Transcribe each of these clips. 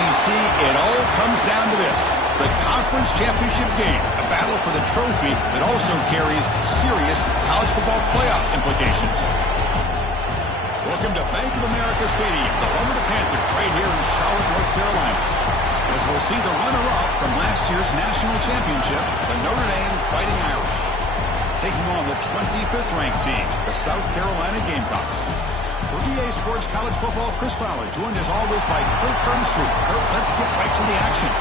ACC, it all comes down to this. The conference championship game, a battle for the trophy that also carries serious college football playoff implications. Welcome to Bank of America Stadium, the home of the Panthers, right here in Charlotte, North Carolina. As we'll see the runner-up from last year's national championship, the Notre Dame Fighting Irish, taking on the 25th ranked team, the South Carolina Gamecocks. For EA Sports College Football, Chris Fowler, joined as always by Kurt Kernstreet. Kurt, let's get right to the action.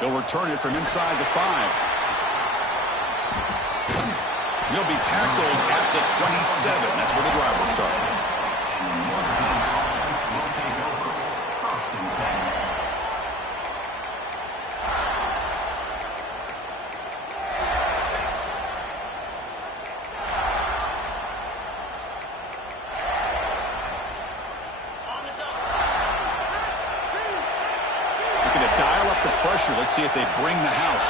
He'll return it from inside the 5. He'll be tackled at the 27. That's where the drive will start. Let's see if they bring the house.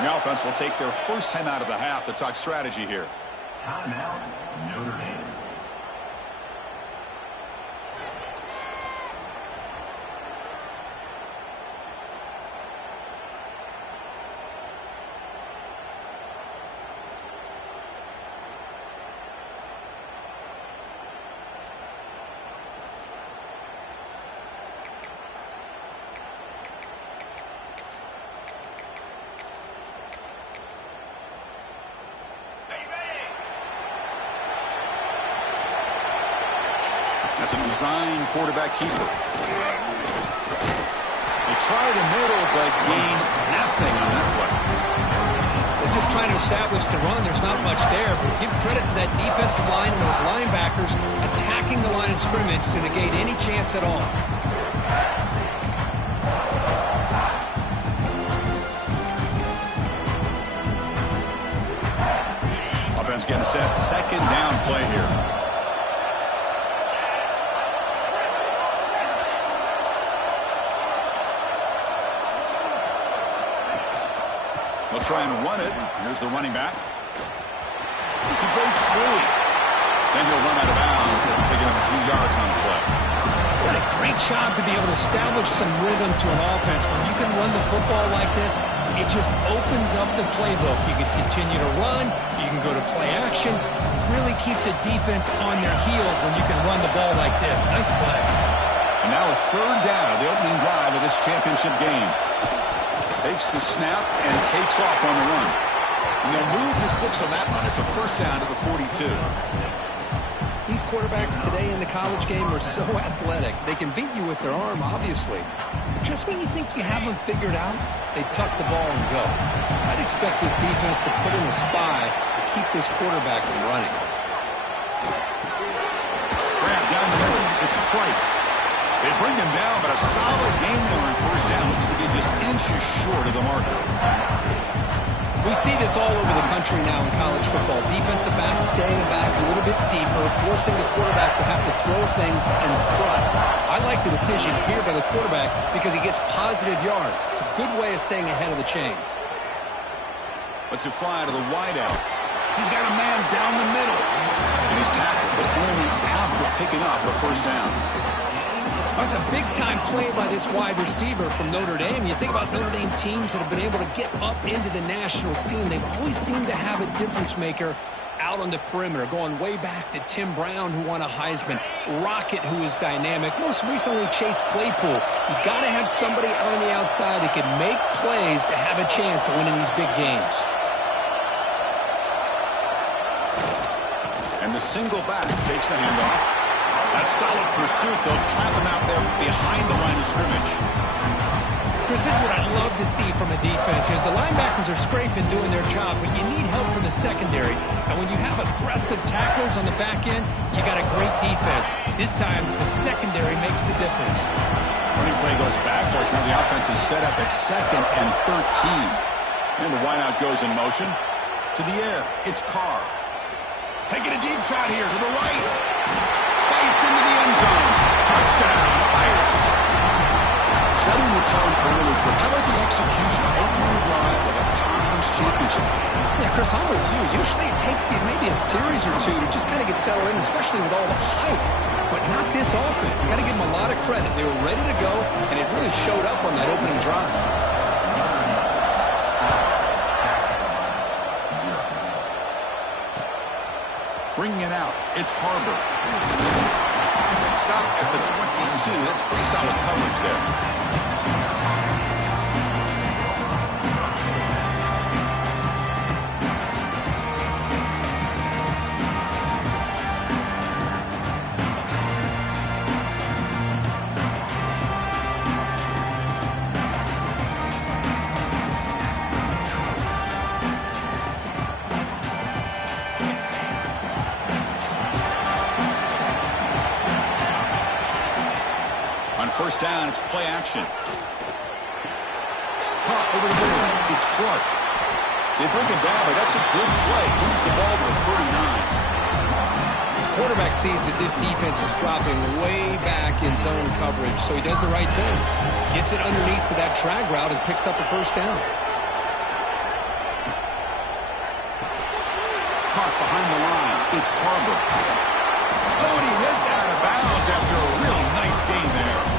The offense will take their first time out of the half to talk strategy here. Timeout, Notre Dame. That's a design quarterback keeper. They try the middle, but gain nothing on that play. They're just trying to establish the run. There's not much there, but give credit to that defensive line and those linebackers attacking the line of scrimmage to negate any chance at all. Offense getting set. Second down play here. They'll try and run it. Here's the running back. He breaks free. Then he'll run out of bounds after picking up a few yards on the play. What a great job to be able to establish some rhythm to an offense. When you can run the football like this, it just opens up the playbook. You can continue to run. You can go to play action. Really keep the defense on their heels when you can run the ball like this. Nice play. And now a third down of the opening drive of this championship game. Takes the snap and takes off on the run. And they'll move to 6 on that run. It's a first down to the 42. These quarterbacks today in the college game are so athletic. They can beat you with their arm, obviously. Just when you think you have them figured out, they tuck the ball and go. I'd expect this defense to put in a spy to keep this quarterback from running. Grab down the middle. It's Price. They bring him down, but a solid game there on first down. Looks to be just inches short of the marker. We see this all over the country now in college football. Defensive backs staying back a little bit deeper, forcing the quarterback to have to throw things in front. I like the decision here by the quarterback because he gets positive yards. It's a good way of staying ahead of the chains. Lets it fly to the wideout. He's got a man down the middle. And he's tackled, but only after picking up a first down. That's a big-time play by this wide receiver from Notre Dame. You think about Notre Dame teams that have been able to get up into the national scene. They've always seemed to have a difference maker out on the perimeter, going way back to Tim Brown, who won a Heisman, Rocket, who is dynamic, most recently Chase Claypool. You got to have somebody on the outside that can make plays to have a chance of winning these big games. And And the single back takes the handoff. That's solid pursuit. They'll trap him out there behind the line of scrimmage. Chris, this is what I'd love to see from a defense. As the linebackers are scraping, doing their job, but you need help from the secondary. And when you have aggressive tacklers on the back end, you got a great defense. This time, the secondary makes the difference. Running play goes backwards. Now the offense is set up at 2nd and 13. And the wideout goes in motion. To the air, it's Carr. Taking a deep shot here to the right. Fights into the end zone. Touchdown, Irish. Setting the tone early. How about the execution? Opening drive of a conference championship. Yeah, Chris, I'm with you. Usually it takes you maybe a series or two to just kind of get settled in, especially with all the hype. But not this offense. Got to give them a lot of credit. They were ready to go, and it really showed up on that opening drive. Bringing it out, it's Harbor. Stop at the 22. That's pretty solid coverage there. First down, it's play action. Caught over the middle. It's Clark. They bring him down, but that's a good play. Moves the ball to the 39. The quarterback sees that this defense is dropping way back in zone coverage, so he does the right thing. Gets it underneath to that drag route and picks up a first down. Caught behind the line. It's Harbor. Oh, and he heads out of bounds after a really nice gain there.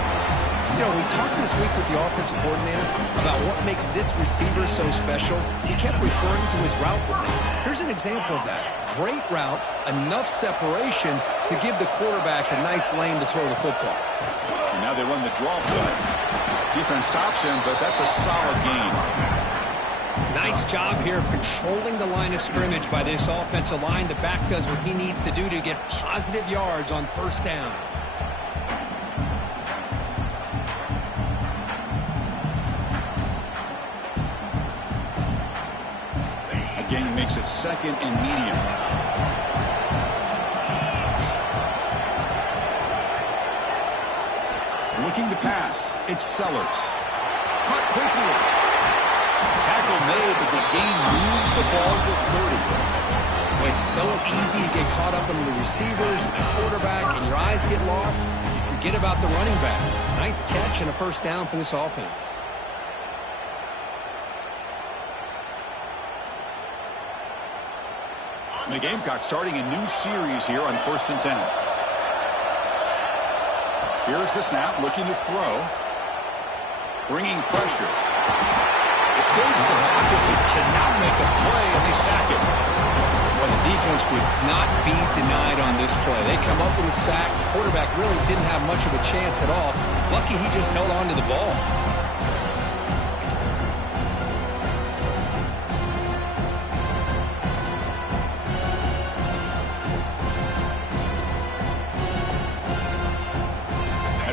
You know, we talked this week with the offensive coordinator about what makes this receiver so special. He kept referring to his route running. Here's an example of that. Great route, enough separation to give the quarterback a nice lane to throw the football. And now they run the draw play. Defense stops him, but that's a solid gain. Nice job here of controlling the line of scrimmage by this offensive line. The back does what he needs to do to get positive yards on first down. Again, he makes it 2nd and medium. Looking to pass. It's Sellers. Caught quickly. Tackle made, but the gain moves the ball to 30. It's so easy to get caught up in the receivers and the quarterback, and your eyes get lost. You forget about the running back. Nice catch and a first down for this offense. And the Gamecocks starting a new series here on 1st and 10. Here's the snap, looking to throw. Bringing pressure. Escapes the pocket, but cannot make a play, and they sack him. Well, the defense would not be denied on this play. They come up with a sack. The quarterback really didn't have much of a chance at all. Lucky he just held on to the ball.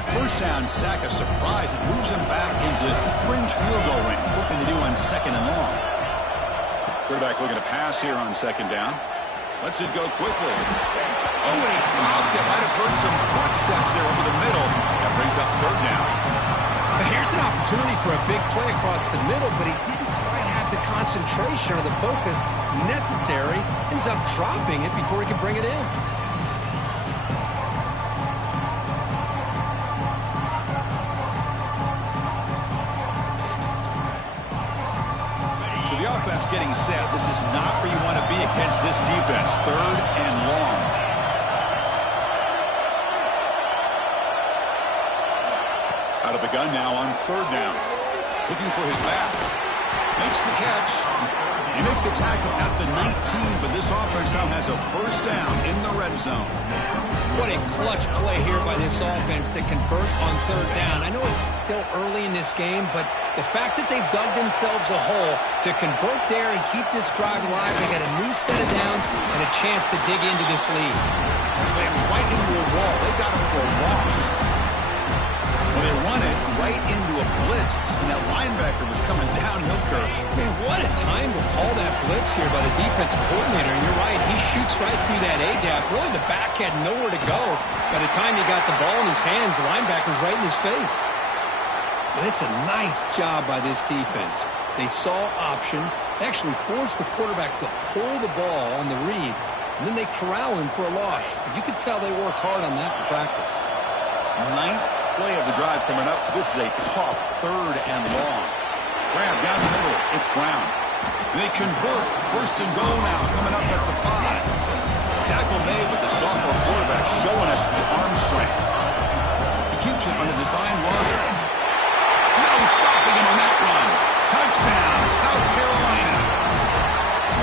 First down, sack a surprise. It moves him back into fringe field goal range. What can they do on 2nd and long? Quarterback looking to pass here on 2nd down. Lets it go quickly. Oh, and he dropped it. Might have heard some footsteps there over the middle. That brings up 3rd down. Here's an opportunity for a big play across the middle, but he didn't quite have the concentration or the focus necessary. Ends up dropping it before he could bring it in. Offense getting set. This is not where you want to be against this defense. 3rd and long. Out of the gun now on 3rd down. Looking for his back. Makes the catch. He make the tackle at the 19, but this offense now has a first down in the red zone. What a clutch play here by this offense to convert on third down. I know it's still early in this game, but the fact that they've dug themselves a hole to convert there and keep this drive alive, they got a new set of downs and a chance to dig into this lead. Slams right into a wall. They got him for a loss. Well, they run it right into a blitz, and that linebacker was coming downhill curve. Man, what a time to call that blitz here by the defensive coordinator. And you're right, he shoots right through that A-gap. Really, the back had nowhere to go. By the time he got the ball in his hands, the linebacker's right in his face. But it's a nice job by this defense. They saw option, actually forced the quarterback to pull the ball on the read, and then they corral him for a loss. You could tell they worked hard on that in practice. Ninth play of the drive coming up. This is a tough third and long. Grab down the middle. It's Brown. They convert. First and goal now coming up at the 5. Tackle made, but the sophomore quarterback showing us the arm strength. He keeps it on a design run. No stopping him on that run. Touchdown, South Carolina.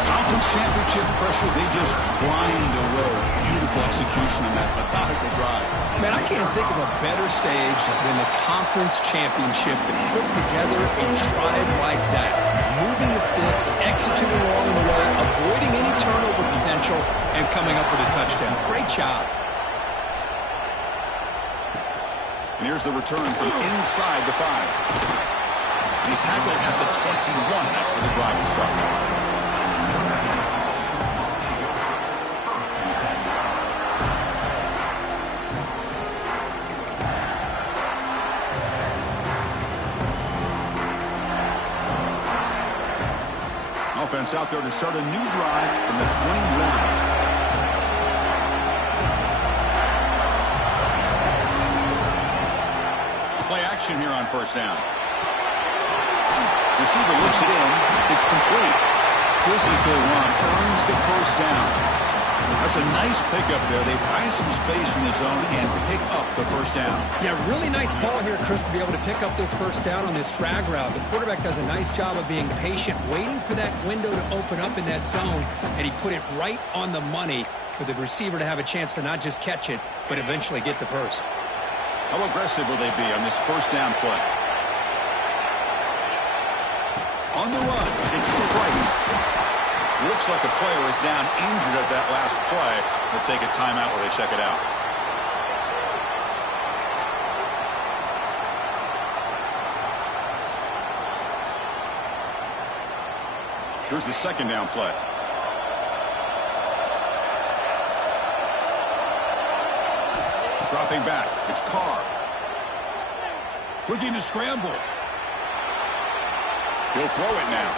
Conference championship pressure, they just grind away. Beautiful execution on that methodical drive. Man, I can't think of a better stage than the conference championship to put together a drive like that. Moving the sticks, executing along the way, avoiding any turnover potential, and coming up with a touchdown. Great job. And here's the return from inside the 5. He's tackled at the 21. That's where the drive will start. Offense out there to start a new drive from the 21. Play action here on first down. Receiver looks it in. It's complete. Physical run earns the first down. That's a nice pickup there. They find some space in the zone and pick up the first down. Yeah, really nice call here, Chris, to be able to pick up this first down on this drag route. The quarterback does a nice job of being patient, waiting for that window to open up in that zone, and he put it right on the money for the receiver to have a chance to not just catch it, but eventually get the first. How aggressive will they be on this first down play? On the run, it's Price. Looks like a player is down injured at that last play. We'll take a timeout while they check it out. Here's the second down play. Dropping back, it's Carr. Looking to scramble. He'll throw it now.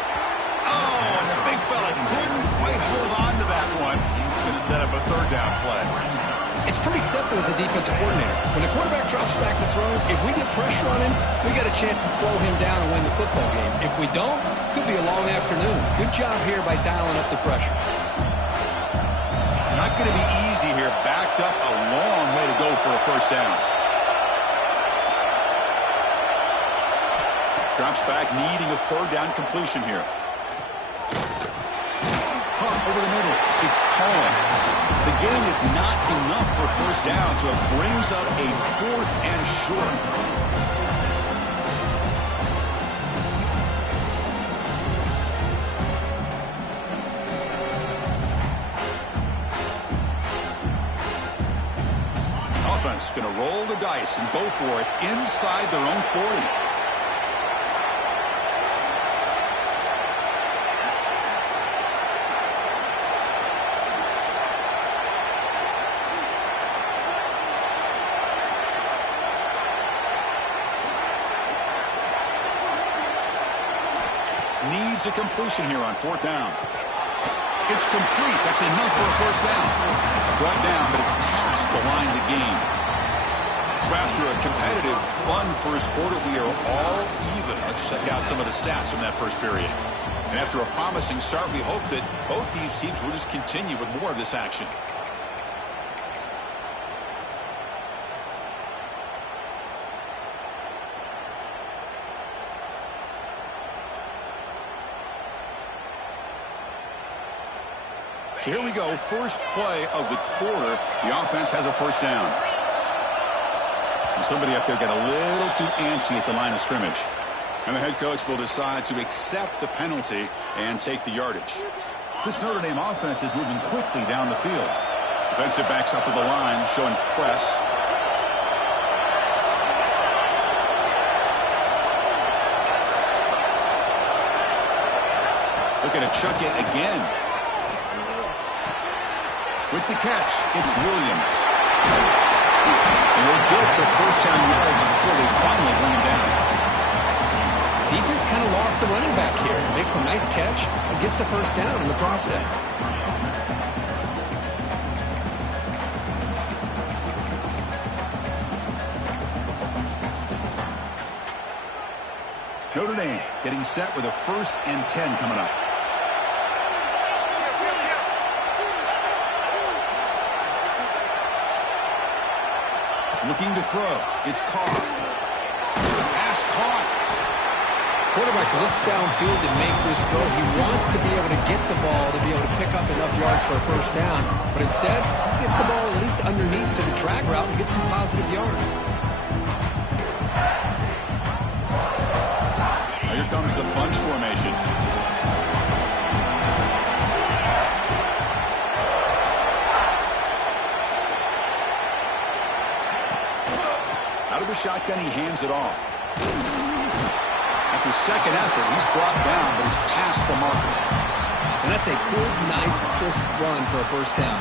Oh, and the big fella couldn't quite hold on to that one. He's going to set up a third down play. It's pretty simple as a defensive coordinator. When the quarterback drops back to throw, if we get pressure on him, we got a chance to slow him down and win the football game. If we don't, could be a long afternoon. Good job here by dialing up the pressure. Not going to be easy here. Backed up a long way to go for a first down. Drops back, needing a third down completion here. Over the middle. It's Cullen. The gain is not enough for first down, so it brings up a 4th and short. Offense going to roll the dice and go for it inside their own 40. Needs a completion here on 4th down. It's complete. That's enough for a first down. Brought down, but it's past the line to gain. So after a competitive, fun first quarter, we are all even. Let's check out some of the stats from that first period. And after a promising start, we hope that both these teams will just continue with more of this action. Here we go, first play of the quarter. The offense has a first down. And somebody up there got a little too antsy at the line of scrimmage. And the head coach will decide to accept the penalty and take the yardage. This Notre Dame offense is moving quickly down the field. Defensive backs up at the line, showing press. Looking to chuck it again. With the catch, it's Williams. And they get the first down yardage before they finally bring him down. Defense kind of lost a running back here. Makes a nice catch and gets the first down in the process. Notre Dame getting set with a 1st and 10 coming up. Looking to throw. It's Carr. Pass caught. Quarterback looks downfield to make this throw. He wants to be able to get the ball to be able to pick up enough yards for a first down. But instead, he gets the ball at least underneath to the drag route and gets some positive yards. Here comes the bunch formation. Out of the shotgun, he hands it off. After second effort, he's brought down, but he's past the marker. And that's a good, nice, crisp run for a first down.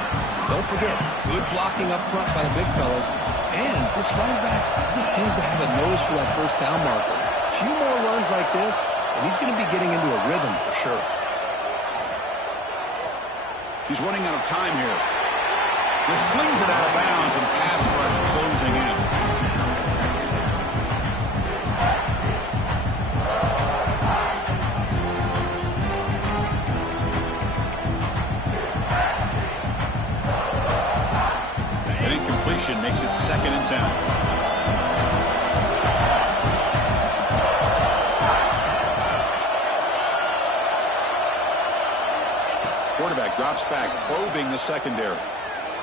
Don't forget, good blocking up front by the big fellas. And this running back just seems to have a nose for that first down marker. A few more runs like this, and he's going to be getting into a rhythm for sure. He's running out of time here. Just flings it out of bounds, and the pass rush closing in. An incompletion makes it 2nd and 10. Quarterback drops back, probing the secondary.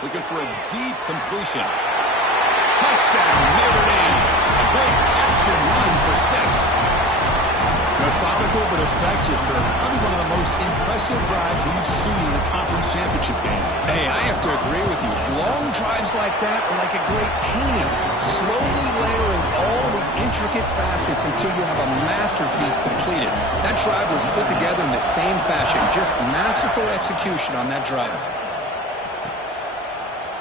Looking for a deep completion. Touchdown, Notre Dame. A great catch and run for 6. Methodical but effective, Kirk. Probably one of the most impressive drives we've seen in a conference championship game. Hey, I have to agree with you. Long drives like that are like a great painting. Slowly layering all the intricate facets until you have a masterpiece completed. That drive was put together in the same fashion. Just masterful execution on that drive.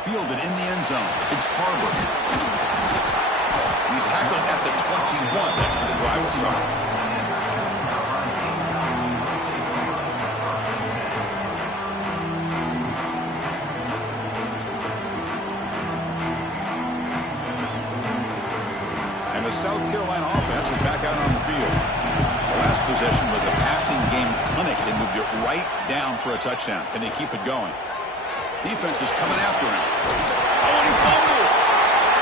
Fielded in the end zone. It's Barber. He's tackled at the 21. That's where the drive will start. And the South Carolina offense is back out on the field. The last possession was a passing game clinic. They moved it right down for a touchdown. Can they keep it going? Defense is coming after him. Oh, and he fumbles.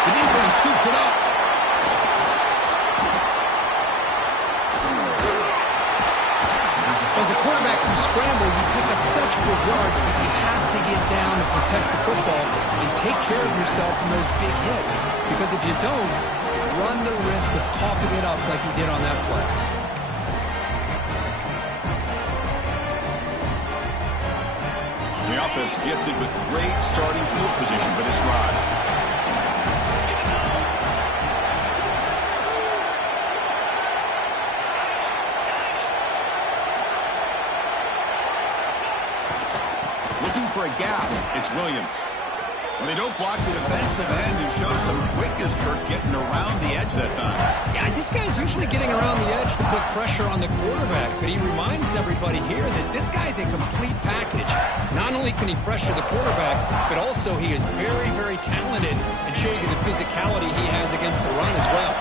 The defense scoops it up. As a quarterback, you scramble, you pick up such good yards, but you have to get down to protect the football and take care of yourself from those big hits. Because if you don't, you run the risk of coughing it up like he did on that play. The offense gifted with great starting field position for this drive. Looking for a gap. It's Williams. Well, they don't block the defensive end and show some quickness, Kirk, getting around the edge that time. Yeah, this guy's usually getting around the edge to put pressure on the quarterback, but he reminds everybody here that this guy's a complete package. Not only can he pressure the quarterback, but also he is very, very talented and shows you the physicality he has against the run as well.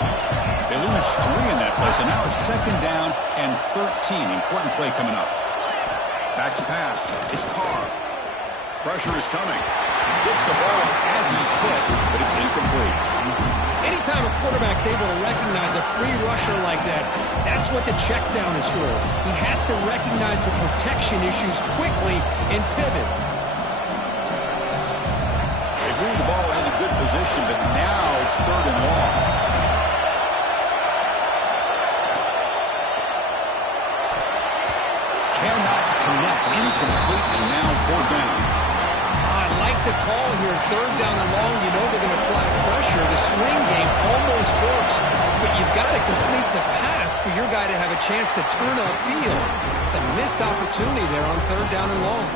They lose 3 in that play, so now it's 2nd down and 13. Important play coming up. Back to pass. It's Carr. Pressure is coming. Gets the ball as he's hit, but it's incomplete. Anytime a quarterback's able to recognize a free rusher like that, that's what the check down is for. He has to recognize the protection issues quickly and pivot. completion, but now it's 3rd and long. Cannot connect, incomplete, and now 4th down. I like the call here. 3rd down and long. You know they're going to apply pressure. The screen game almost works, but you've got to complete the pass for your guy to have a chance to turn upfield. It's a missed opportunity there on 3rd down and long.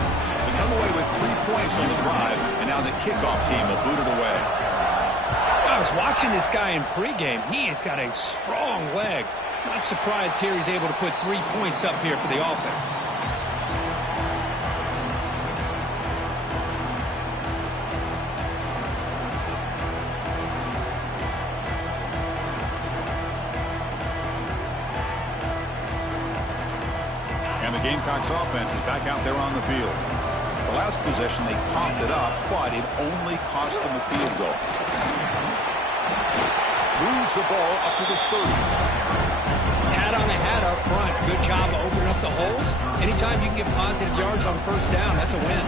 They come away with 3 points on the drive, and now the kickoff team will boot it away. I was watching this guy in pregame. He has got a strong leg. Not surprised here he's able to put 3 points up here for the offense. And the Gamecocks offense is back out there on the field. The last possession, they coughed it up, but it only cost them a field goal. Moves the ball up to the 30. Hat on a hat up front. Good job of opening up the holes. Anytime you can get positive yards on 1st down, that's a win.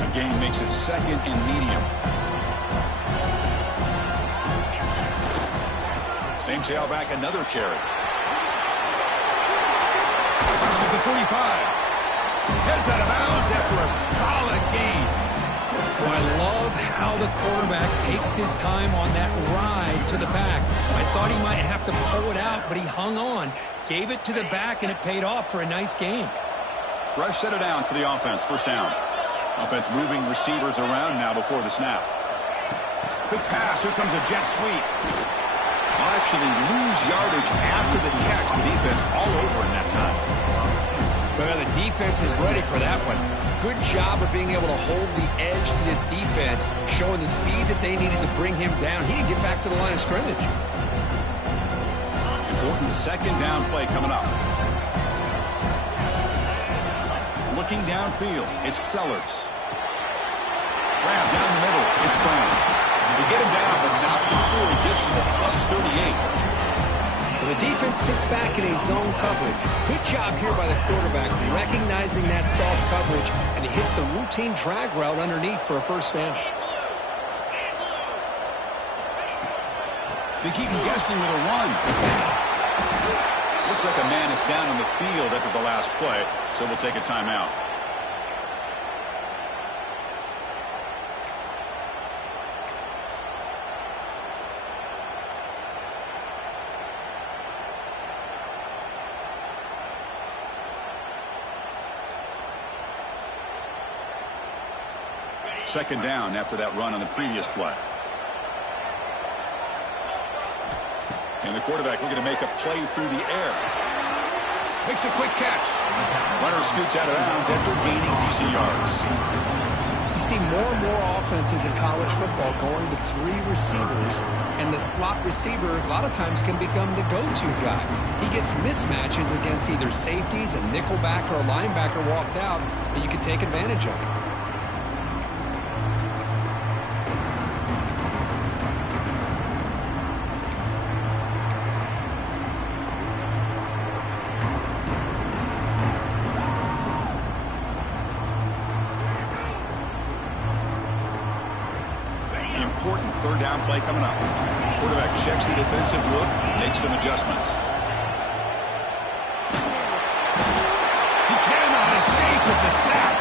The game makes it 2nd and medium. Same tailback, another carry. Crosses the 45. Heads out of bounds after a solid gain. Well, I love how the quarterback takes his time on that ride to the back. I thought he might have to pull it out, but he hung on, gave it to the back, and it paid off for a nice gain. Fresh set of downs for the offense. 1st down. Offense moving receivers around now before the snap. Quick pass. Here comes a jet sweep. I'll actually lose yardage after the catch. The defense all over in that time. Well, the defense is ready for that one. Good job of being able to hold the edge to this defense, showing the speed that they needed to bring him down. He didn't get back to the line of scrimmage. Important 2nd down play coming up. Looking downfield, it's Sellers. Brown down the middle, it's Brown. They get him down, but not before he gets to the +38. The defense sits back in a zone coverage. Good job here by the quarterback, recognizing that soft coverage, and he hits the routine drag route underneath for a 1st down. They keep him guessing with a run. Looks like a man is down on the field after the last play, so we'll take a timeout. Second down after that run on the previous play. And the quarterback looking to make a play through the air. Makes a quick catch. Runner scoots out of bounds after gaining decent yards. You see more and more offenses in college football going to 3 receivers, and the slot receiver a lot of times can become the go-to guy. He gets mismatches against either safeties, a nickelback, or a linebacker walked out that you can take advantage of. Important 3rd down play coming up. Quarterback checks the defensive look, makes some adjustments. He cannot escape. It's a sack.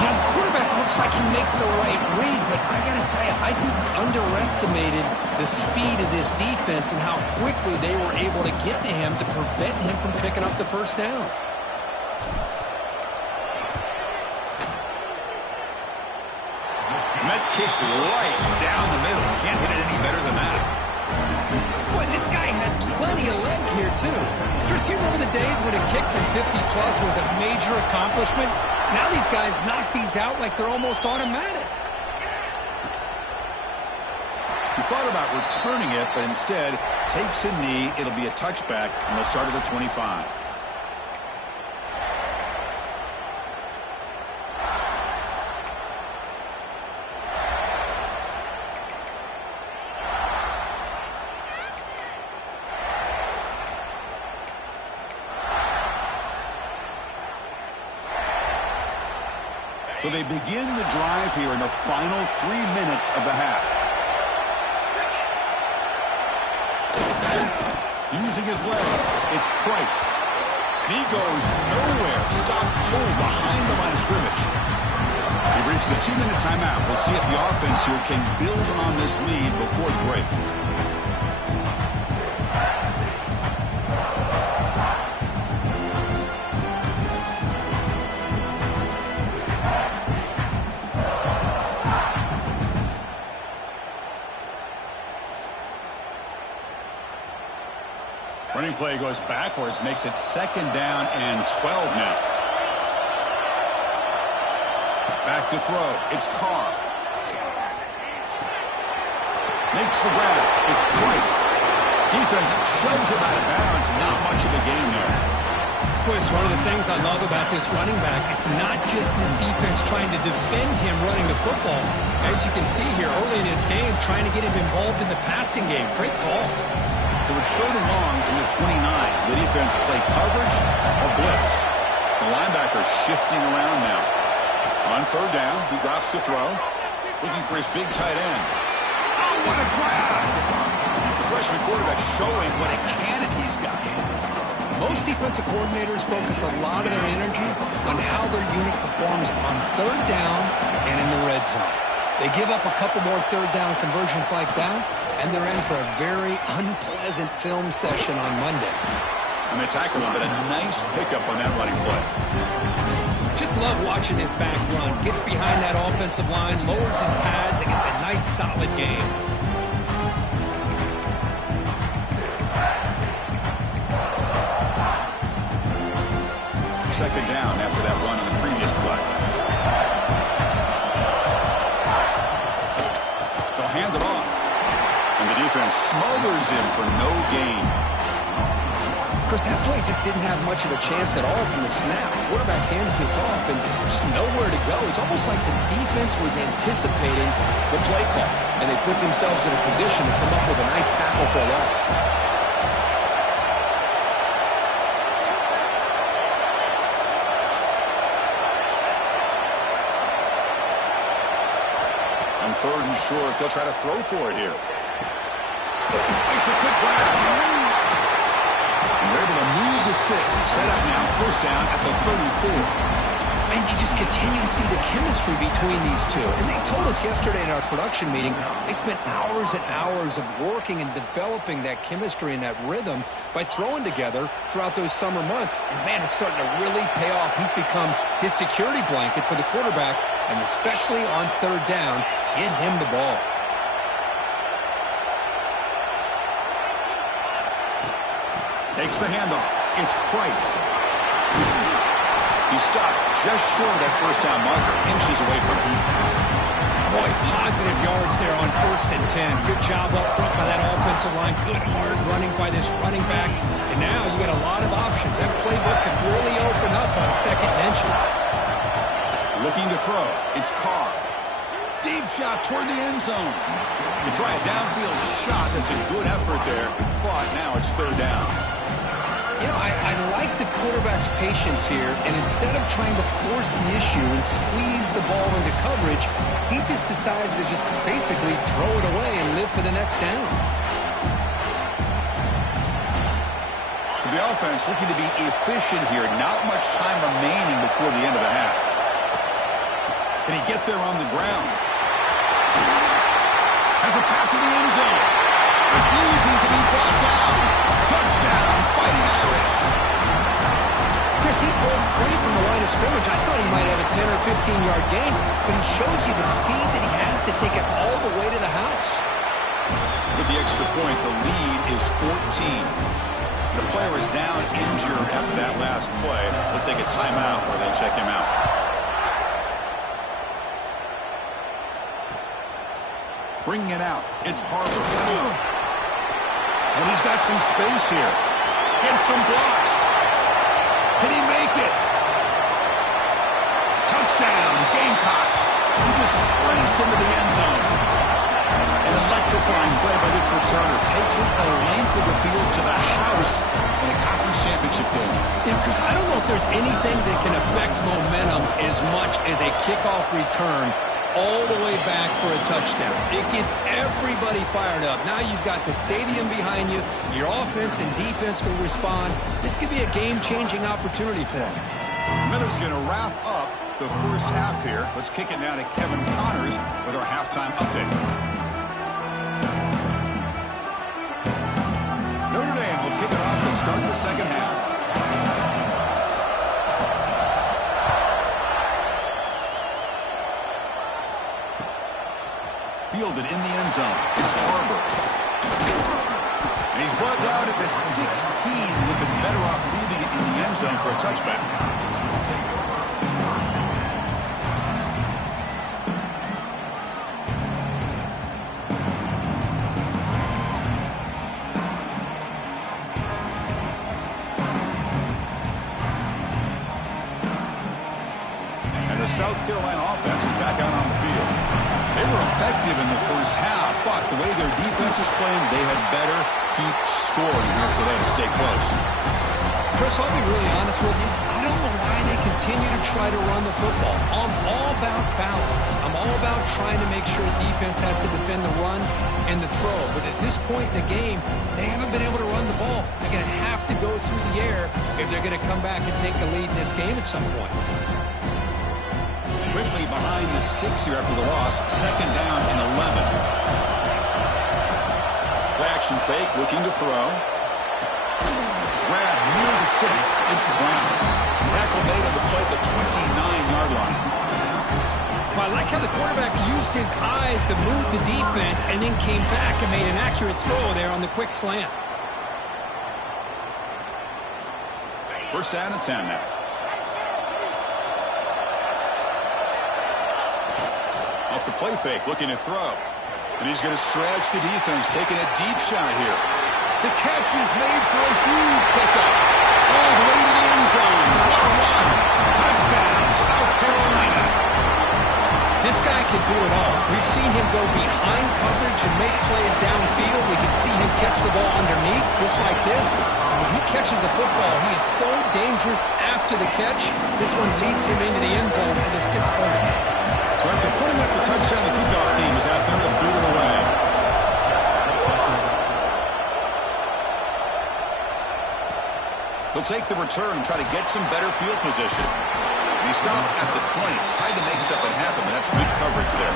Yeah, the quarterback looks like he makes the right read, but I got to tell you, I think he underestimated the speed of this defense and how quickly they were able to get to him to prevent him from picking up the 1st down. Met kick right down the middle. Can't hit it any better than that. Boy, this guy had plenty of leg here, too. Chris, you remember the days when a kick from 50-plus was a major accomplishment? Now these guys knock these out like they're almost automatic. He thought about returning it, but instead takes a knee. It'll be a touchback, and they'll start at the 25. So they begin the drive here in the final 3 minutes of the half. Using his legs, it's Price. And he goes nowhere. Stop cold behind the line of scrimmage. We've reached the 2-minute timeout. We'll see if the offense here can build on this lead before the break. Running play goes backwards, makes it 2nd down and 12 now. Back to throw. It's Carr. Makes the grab. It's Price. Defense shoves it out of bounds. Not much of a gain there. Boy, it's one of the things I love about this running back. It's not just this defense trying to defend him running the football. As you can see here early in his game, trying to get him involved in the passing game. Great call. So it's 3rd and long from the 29. The defense play coverage or blitz. The linebacker shifting around now. On 3rd down, he drops to throw. Looking for his big tight end. Oh, what a grab! The freshman quarterback showing what a cannon he's got. Most defensive coordinators focus a lot of their energy on how their unit performs on 3rd down and in the red zone. They give up a couple more 3rd down conversions like that, and they're in for a very unpleasant film session on Monday. And they tackle him, but a nice pickup on that running play. Just love watching this back run. Gets behind that offensive line, lowers his pads, and gets a nice solid game. Second down after that run on the previous play. They'll hand it off. And the defense smothers him for no gain. Of course, that play just didn't have much of a chance at all from the snap. The quarterback hands this off, and there's nowhere to go. It's almost like the defense was anticipating the play call, and they put themselves in a position to come up with a nice tackle for a loss. On 3rd and short, they'll try to throw for it here. Makes a quick grab. And they're able to move the sticks. Set up now, 1st down at the 34. And you just continue to see the chemistry between these two. And they told us yesterday in our production meeting, they spent hours and hours of working and developing that chemistry and that rhythm by throwing together throughout those summer months. And, man, it's starting to really pay off. He's become his security blanket for the quarterback, and especially on 3rd down, get him the ball. Takes the handoff. It's Price. He stopped just short of that 1st down marker, inches away from him. Boy, positive yards there on 1st and 10. Good job up front by that offensive line. Good hard running by this running back. And now you got a lot of options. That playbook could really open up on 2nd and inches. Looking to throw. It's Carr. Deep shot toward the end zone. You try a downfield shot. That's a good effort there. But now it's 3rd down. You know, I like the quarterback's patience here, and instead of trying to force the issue and squeeze the ball into coverage, he just decides to just basically throw it away and live for the next down. So the offense looking to be efficient here. Not much time remaining before the end of the half. Can he get there on the ground? Has a path to the end zone. Refusing to be brought down. Touchdown, Fighting Irish. Chris, he broke free from the line of scrimmage. I thought he might have a 10 or 15-yard gain, but he shows you the speed that he has to take it all the way to the house. With the extra point, the lead is 14. The player is down injured after that last play. Let's take a timeout where they check him out. Bringing it out, it's Harper. And he's got some space here. Gets some blocks. Can he make it? Touchdown, Gamecocks. He just sprints into the end zone. An electrifying play by this returner takes it the length of the field to the house in a conference championship game. You know, Chris, I don't know if there's anything that can affect momentum as much as a kickoff return all the way back for a touchdown. It gets everybody fired up. Now you've got the stadium behind you. Your offense and defense will respond. This could be a game-changing opportunity for them. Miller's going to wrap up the first half here. Let's kick it now to Kevin Connors with our halftime update. Notre Dame will kick it off and start the second half. Fielded in the end zone. It's Barber. And he's brought down at the 16. Would have been better off leaving it in the end zone for a touchback. And the South Carolina offense is back out on the field. They were effective in the first half, but the way their defense is playing, they had better keep scoring here today to stay close. Chris, I'll be really honest with you. I don't know why they continue to try to run the football. I'm all about balance. I'm all about trying to make sure defense has to defend the run and the throw. But at this point in the game, they haven't been able to run the ball. They're going to have to go through the air if they're going to come back and take a lead in this game at some point. Quickly behind the sticks here after the loss. Second down and 11. Play action fake, looking to throw. Grab near the sticks. It's Brown. Tackle made on the play at the 29-yard line. I like how the quarterback used his eyes to move the defense and then came back and made an accurate throw there on the quick slant. First down and 10 now. Off the play fake, looking to throw. And he's going to stretch the defense, taking a deep shot here. The catch is made for a huge pickup. All the way to the end zone. What a run. Touchdown, South Carolina. This guy can do it all. We've seen him go behind coverage and make plays downfield. We can see him catch the ball underneath, just like this. And when he catches a football, he is so dangerous after the catch. This one leads him into the end zone for the 6 points. So after putting up the touchdown, the kickoff team is out there to boot it away. He'll take the return and try to get some better field position. And he stopped at the 20, tried to make something happen, but that's good coverage there.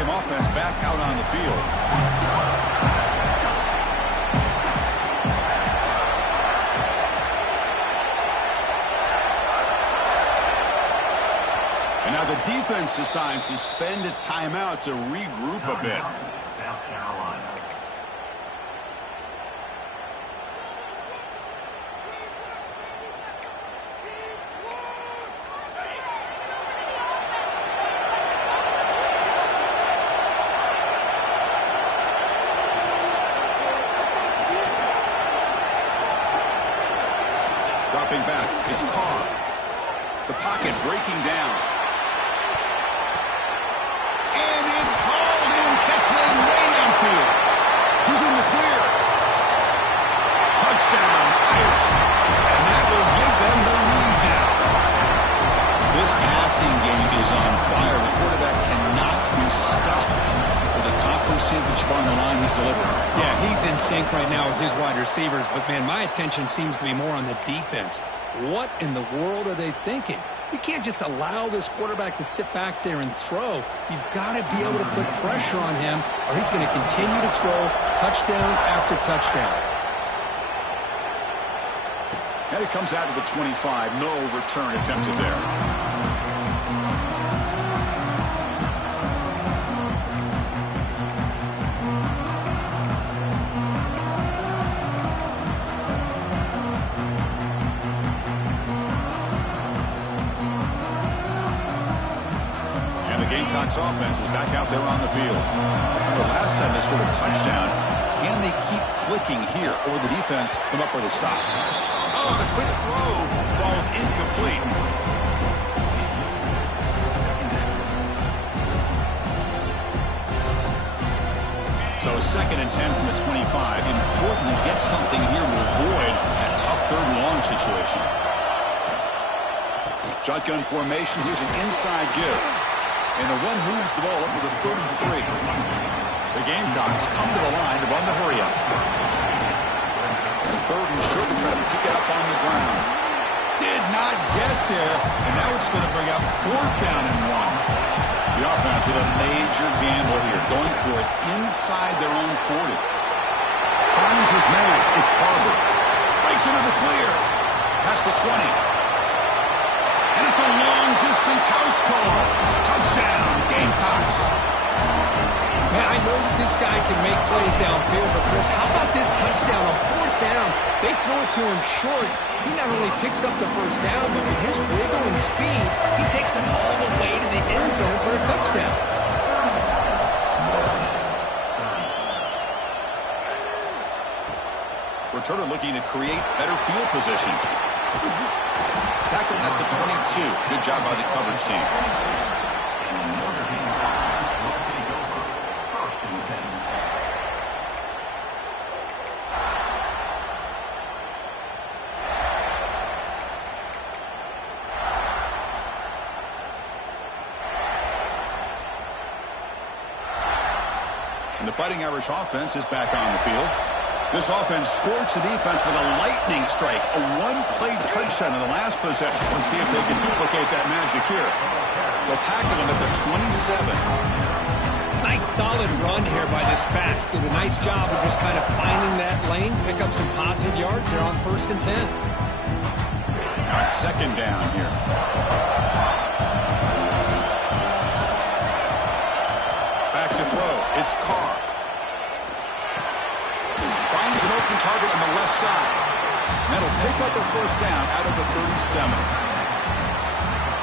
Offense back out on the field. And now the defense decides to spend a timeout to regroup a bit. South Carolina. Dropping back, it's Carr. The pocket breaking down. And it's hauled in, catch made way downfield. Who's in the clear? Touchdown, Irish. And that will give them the lead now. This passing game is on fire. The quarterback cannot be stopped. With the conference championship on the line, he's delivering. Yeah, he's in sync right now with his wide receivers. But, man, my attention seems to be more on the defense. What in the world are they thinking? You can't just allow this quarterback to sit back there and throw. You've got to be able to put pressure on him, or he's going to continue to throw touchdown after touchdown. And it comes out to the 25. No return attempted there. Gamecocks offense is back out there on the field. The last time they scored a touchdown, Kansas Can they keep clicking here, or the defense come up with a stop? Oh, the quick throw falls incomplete. So 2nd and 10 from the 25. Important to get something here to avoid that tough 3rd and long situation. Shotgun formation. Here's an inside give. And the run moves the ball up to the 33. The Gamecocks come to the line to run the hurry up. And 3rd and short to try to pick it up on the ground. Did not get there. And now it's going to bring up 4th down and 1. The offense with a major gamble here, going for it inside their own 40. Finds his man. It's Barber. Breaks into the clear. Past the 20. And it's a long-distance house call. Touchdown, Gamecocks. Man, I know that this guy can make plays downfield, but Chris, how about this touchdown on 4th down? They throw it to him short. He not only picks up the 1st down, but with his wiggle and speed, he takes it all the way to the end zone for a touchdown. Returner looking to create better field position. Tackled at the 22. Good job by the coverage team. And the Fighting Irish offense is back on the field. This offense scorched the defense with a lightning strike. A one-play touchdown in the last possession. Let's see if they can duplicate that magic here. They'll tackle him at the 27. Nice solid run here by this back. Did a nice job of just kind of finding that lane, pick up some positive yards there on 1st and 10. Now it's 2nd down here. Back to throw. It's Carr. Finds an open target on the left side. That'll pick up a 1st down out of the 37.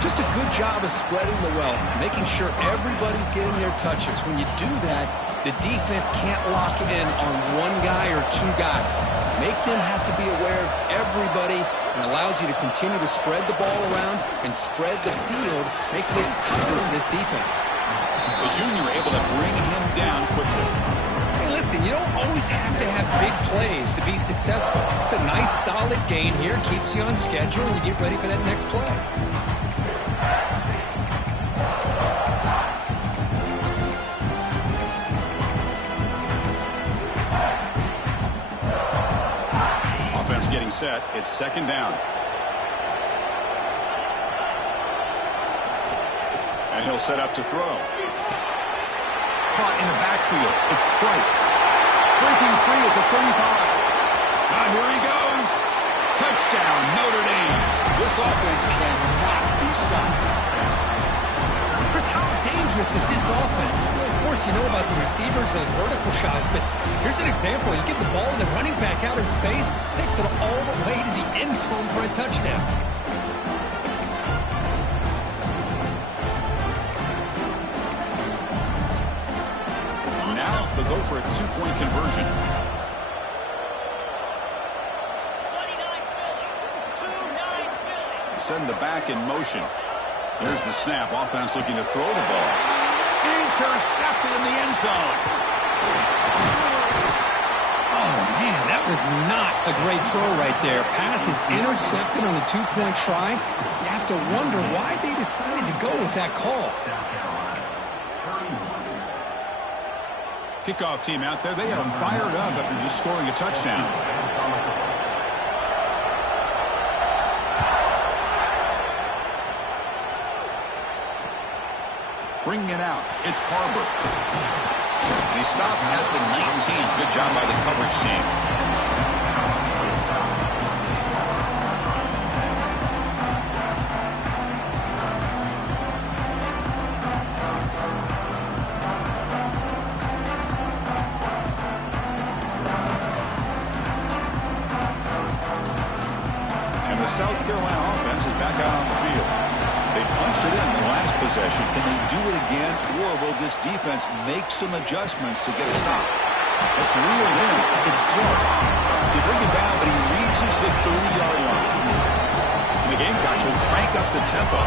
Just a good job of spreading the wealth, making sure everybody's getting their touches. When you do that, the defense can't lock in on one guy or 2 guys. Make them have to be aware of everybody, and allows you to continue to spread the ball around and spread the field, making it tougher for this defense. The junior able to bring him down quickly. Hey, listen, you don't always have to have big plays to be successful. It's a nice, solid gain here, keeps you on schedule, and you get ready for that next play. Offense getting set. It's 2nd down. And he'll set up to throw. Caught in the backfield. It's Price. Breaking free at the 35. Now here he goes. Touchdown, Notre Dame. This offense cannot be stopped. Chris, how dangerous is this offense? Of course, you know about the receivers, those vertical shots, but here's an example. You get the ball and the running back out in space, takes it all the way to the end zone for a touchdown. Now they'll go for a 2-point conversion. Send the back in motion. Here's the snap. Offense looking to throw the ball. Intercepted in the end zone. Oh, man, that was not a great throw right there. Pass is intercepted on a 2-point try. You have to wonder why they decided to go with that call. Kickoff team out there. They are fired up after just scoring a touchdown. Bringing it out. It's Barber. And he stopped at the 19. Good job by the coverage team. And the South Carolina offense is back out on the field. They punched it in the last possession. Can they do it again, or will this defense make some adjustments to get a stop? It's reeled in. It's Clark. They bring it down, but he reaches the 30-yard line. And the Gamecocks will crank up the tempo.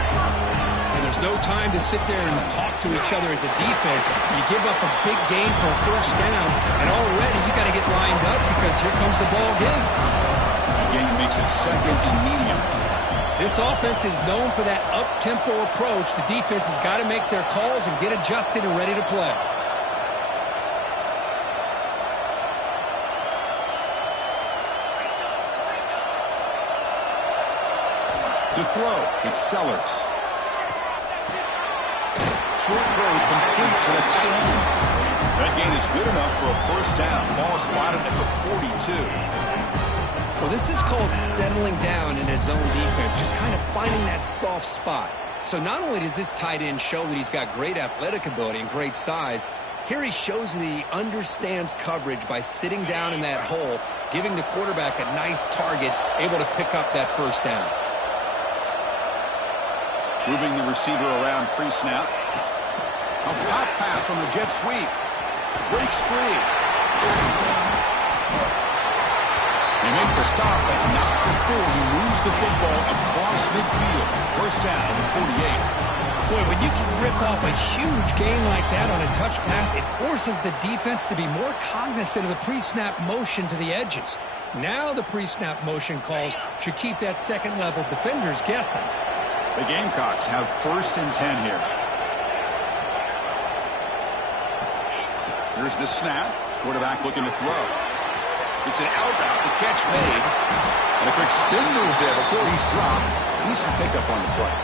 And there's no time to sit there and talk to each other as a defense. You give up a big gain for a first down, and already you got to get lined up because here comes the ball game. The game makes it second and medium. This offense is known for that up-tempo approach. The defense has got to make their calls and get adjusted and ready to play. To throw, it's Sellers. Short throw complete to the tight end. That gain is good enough for a first down. Ball spotted at the 42. Well, this is called settling down in his own defense, just kind of finding that soft spot. So not only does this tight end show that he's got great athletic ability and great size, here he shows that he understands coverage by sitting down in that hole, giving the quarterback a nice target, able to pick up that first down. Moving the receiver around pre-snap. A pop pass on the jet sweep. Breaks free. They make the stop, but not before he moves the football across midfield. First down at the 48. Boy, when you can rip off a huge gain like that on a touch pass, it forces the defense to be more cognizant of the pre-snap motion to the edges. Now the pre-snap motion calls should keep that second-level defenders guessing. The Gamecocks have first and 10 here. Here's the snap. Quarterback looking to throw. It's an out route. The catch made. And a quick spin move there before he's dropped. Decent pickup on the play.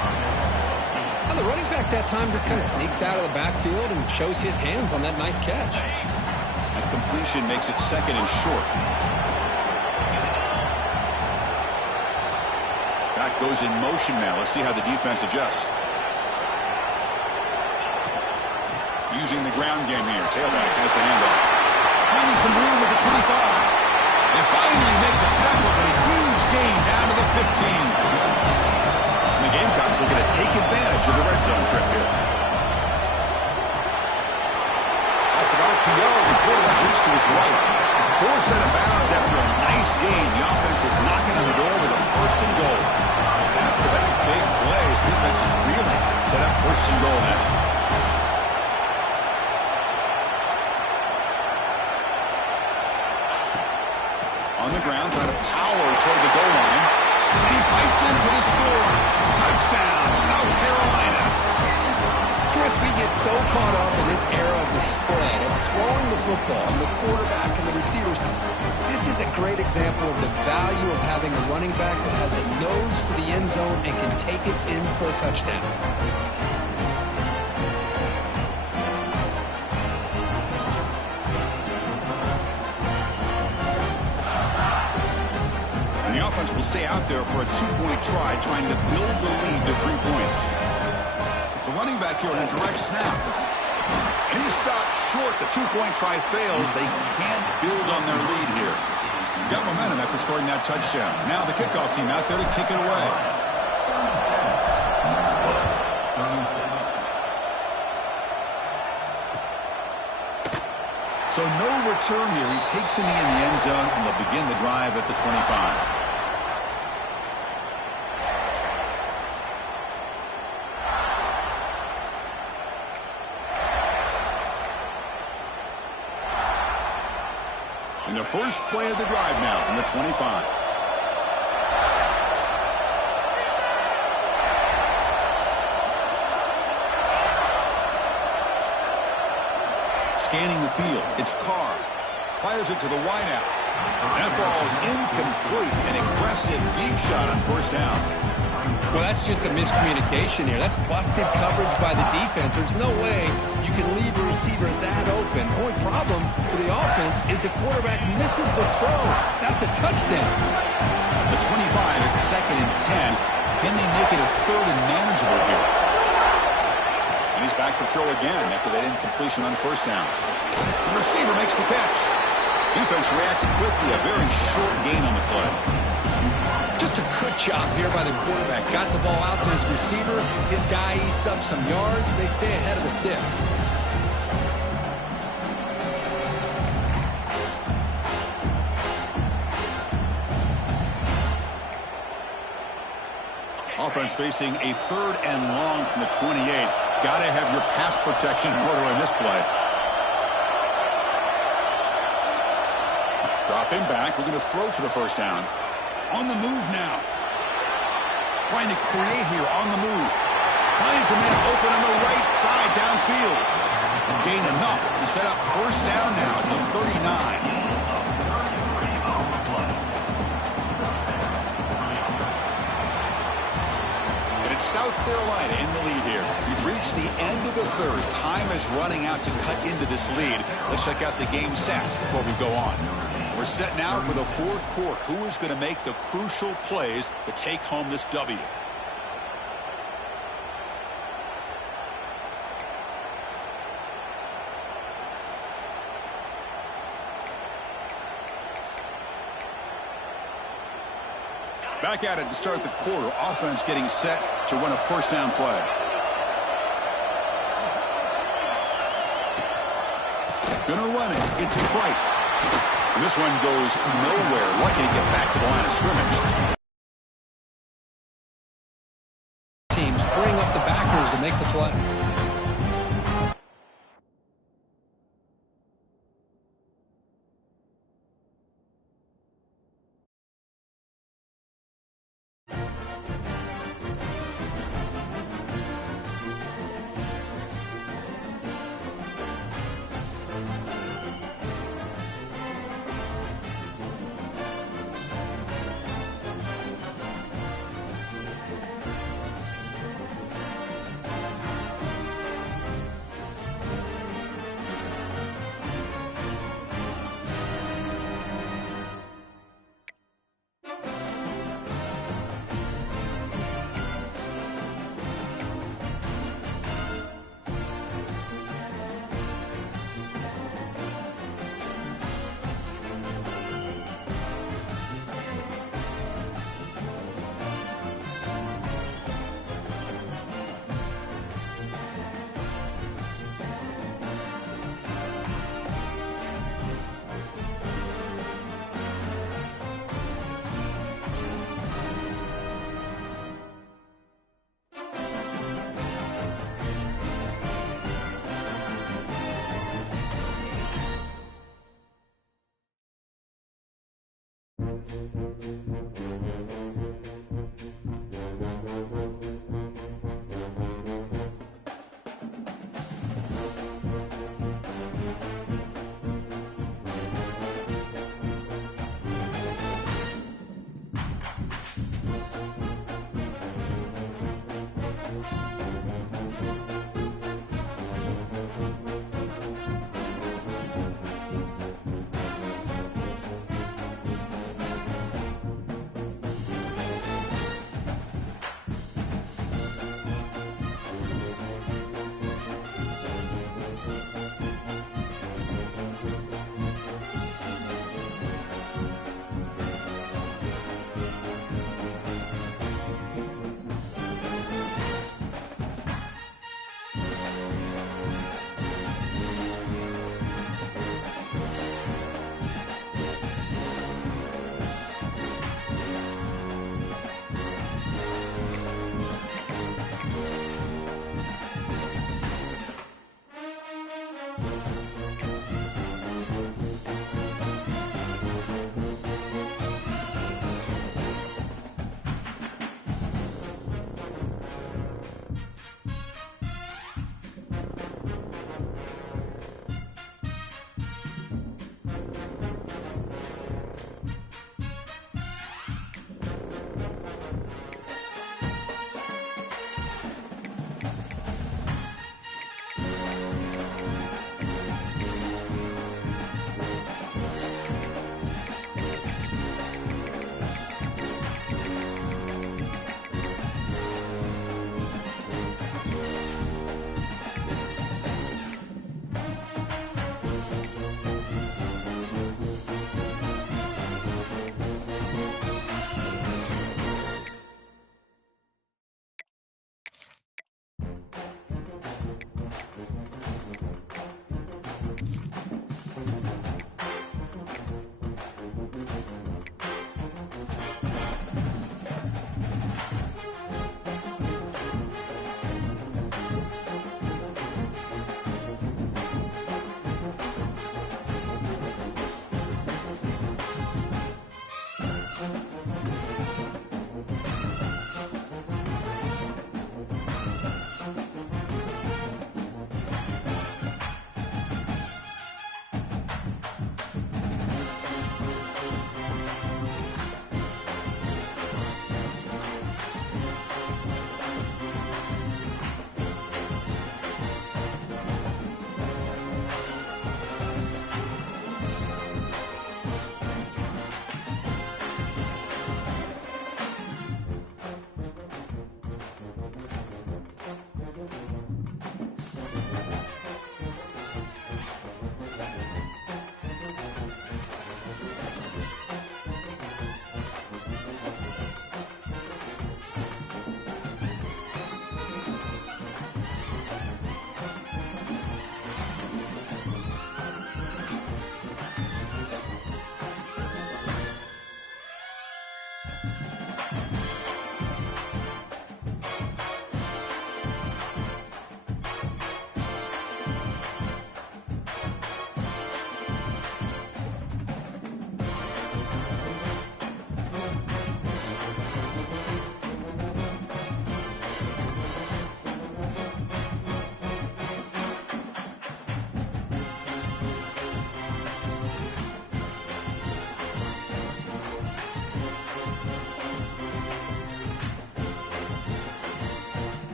Well, the running back that time just kind of sneaks out of the backfield and shows his hands on that nice catch. That completion makes it second and short. Back goes in motion now. Let's see how the defense adjusts. Using the ground game here. Tailback has the handoff. Finding some room at the 25. They finally make the tackle, but a huge gain down to the 15. And the Gamecocks looking to take advantage of the red zone trip here. Off an RPO, the quarterback looks to his right. Forced out of bounds after a nice gain. The offense is knocking on the door with a first and goal. Back-to-back big plays. Defense is really set up first and goal now. On the ground, trying to power toward the goal line. And he fights in for the score. Touchdown, South Carolina. Chris, we get so caught up in this era of the spread, of throwing the football, and the quarterback and the receivers. This is a great example of the value of having a running back that has a nose for the end zone and can take it in for a touchdown. The offense will stay out there for a two-point try, trying to build the lead to 3 points. The running back here on a direct snap. And he's stopped short. The two-point try fails. They can't build on their lead here. Got momentum after scoring that touchdown. Now the kickoff team out there to kick it away. So no return here. He takes a knee in the end zone, and they'll begin the drive at the 25. And the first play of the drive now from the 25. Scanning the field, it's Carr. Fires it to the wideout. That ball is incomplete. An aggressive deep shot on first down. Well, that's just a miscommunication here. That's busted coverage by the defense. There's no way you can leave a receiver that open. The only problem for the offense is the quarterback misses the throw. That's a touchdown. The 25 at second and 10. Can they make it a third and manageable here? And he's back to throw again after that incompletion on first down. The receiver makes the catch. Defense reacts quickly. A very short gain on the play. Just a good job here by the quarterback. Got the ball out to his receiver. His guy eats up some yards. They stay ahead of the sticks. Offense facing a 3rd and long from the 28. Got to have your pass protection in order in this play. Dropping back, looking to throw for the first down. On the move now. Trying to create here on the move. Finds a man open on the right side downfield. Gain enough to set up first down now at the 39. South Carolina in the lead here. We've reached the end of the 3rd. Time is running out to cut into this lead. Let's check out the game stats before we go on. We're set now for the 4th quarter. Who is going to make the crucial plays to take home this W? Back at it to start the quarter. Offense getting set to run a first down play. Gonna run it. It's Price. And this one goes nowhere. Lucky to get back to the line of scrimmage. Teams freeing up the backers to make the play.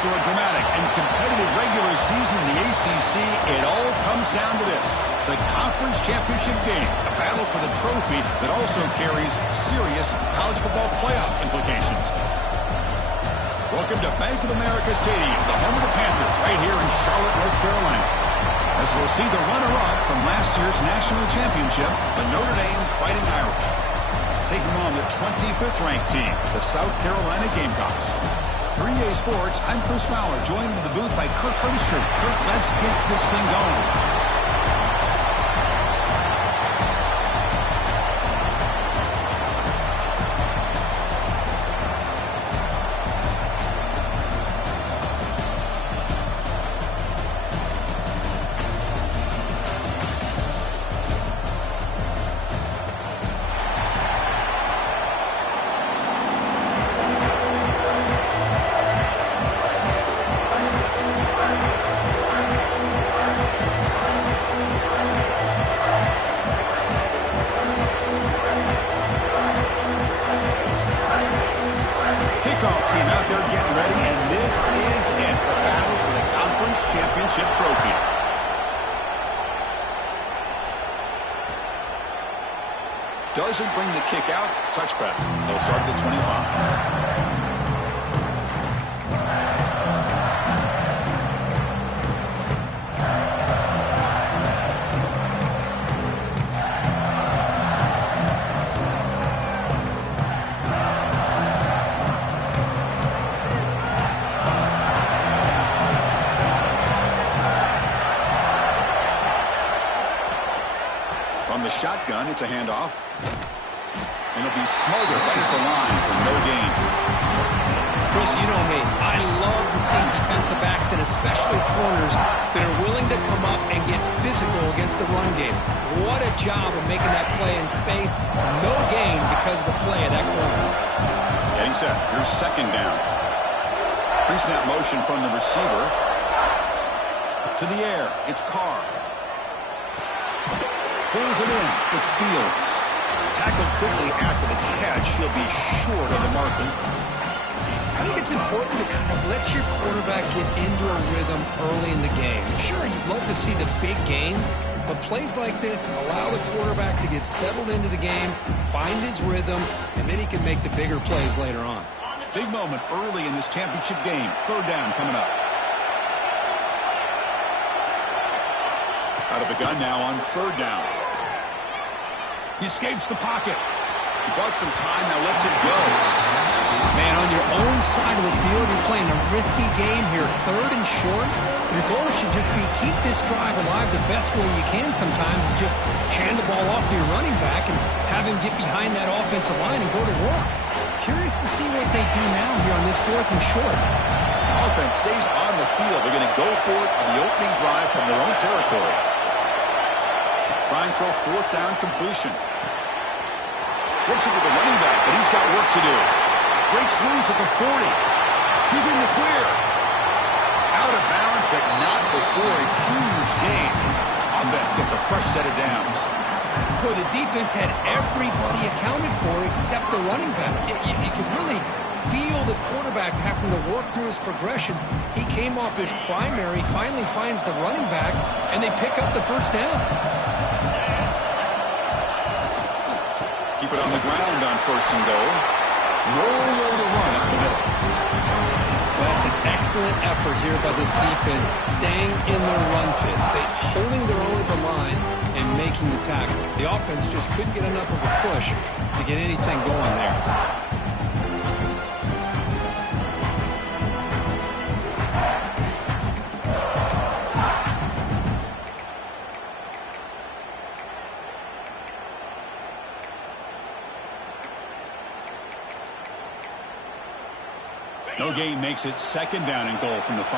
After a dramatic and competitive regular season in the ACC, it all comes down to this: the conference championship game, a battle for the trophy that also carries serious college football playoff implications. Welcome to Bank of America Stadium, the home of the Panthers, right here in Charlotte, North Carolina, as we'll see the runner-up from last year's national championship, the Notre Dame Fighting Irish, taking on the 25th ranked team, the South Carolina Gamecocks. For EA Sports, I'm Chris Fowler, joined in the booth by Kirk Herbstreit. Kirk, let's get this thing going. Team out there getting ready, and this is it, the battle for the conference championship trophy. Doesn't bring the kick out. Touchback. They'll start at the 25. From the shotgun, it's a handoff. And it'll be Smolder right at the line for no gain. Chris, you know me. I love to see defensive backs and especially corners that are willing to come up and get physical against the run game. What a job of making that play in space. No gain because of the play of that corner. Getting set. Here's second down. Pre-snap motion from the receiver. To the air. It's Carr. Pulls it in. It's Fields. Tackled quickly after the catch. He'll be short of the marker. I think it's important to kind of let your quarterback get into a rhythm early in the game. Sure, you'd love to see the big gains, But plays like this allow the quarterback to get settled into the game, find his rhythm, and then he can make the bigger plays later on. Big moment early in this championship game. Third down coming up. Out of the gun now on third down. He escapes the pocket. He bought some time, now lets it go. Man, on your own side of the field, you're playing a risky game here. Third and short. Your goal should just be keep this drive alive the best way you can sometimes is just hand the ball off to your running back and have him get behind that offensive line and go to work. Curious to see what they do now here on this fourth and short. Offense stays on the field. They're going to go for it on the opening drive from their own territory. Trying for a fourth down completion. Flips it to the running back, but he's got work to do. Breaks loose at the 40. He's in the clear. Out of bounds, but not before a huge gain. Offense gets a fresh set of downs. Boy, the defense had everybody accounted for except the running back. You could really feel the quarterback having to work through his progressions. He came off his primary, finally finds the running back, and they pick up the first down. Keep it on the ground on first and goal. Nowhere to run up the middle. That's an excellent effort here by this defense, staying in their run fits. They're holding their own at the line and making the tackle. The offense just couldn't get enough of a push to get anything going there. No gain makes it second down and goal from the 5.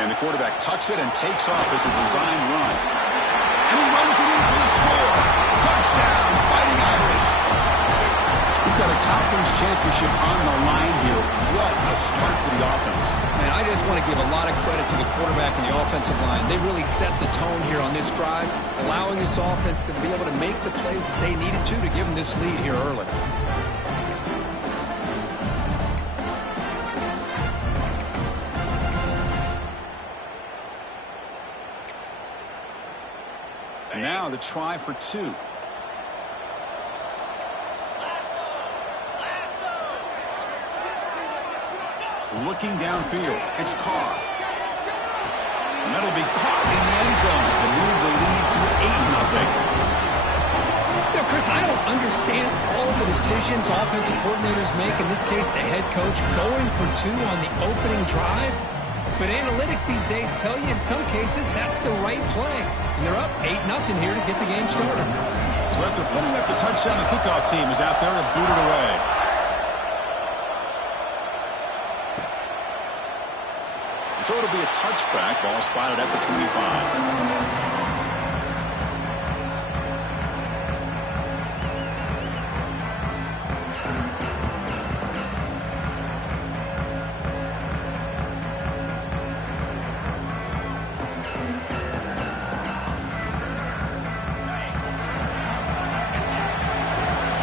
And the quarterback tucks it and takes off as a designed run. And he runs it in for the score. Touchdown, Fighting Irish. We've got a conference championship on the line here. What a start for the offense. Man, I just want to give a lot of credit to the quarterback and the offensive line. They really set the tone here on this drive, allowing this offense to be able to make the plays that they needed to give them this lead here early. Now the try for 2. Looking downfield, it's Carr. And that'll be caught in the end zone to move the lead to 8-0. Now, Chris, I don't understand all the decisions offensive coordinators make, in this case, a head coach, going for 2 on the opening drive. But analytics these days tell you in some cases that's the right play. And they're up 8-0 here to get the game started. So after putting up the touchdown, the kickoff team is out there to boot it away. So it'll be a touchback. Ball spotted at the 25.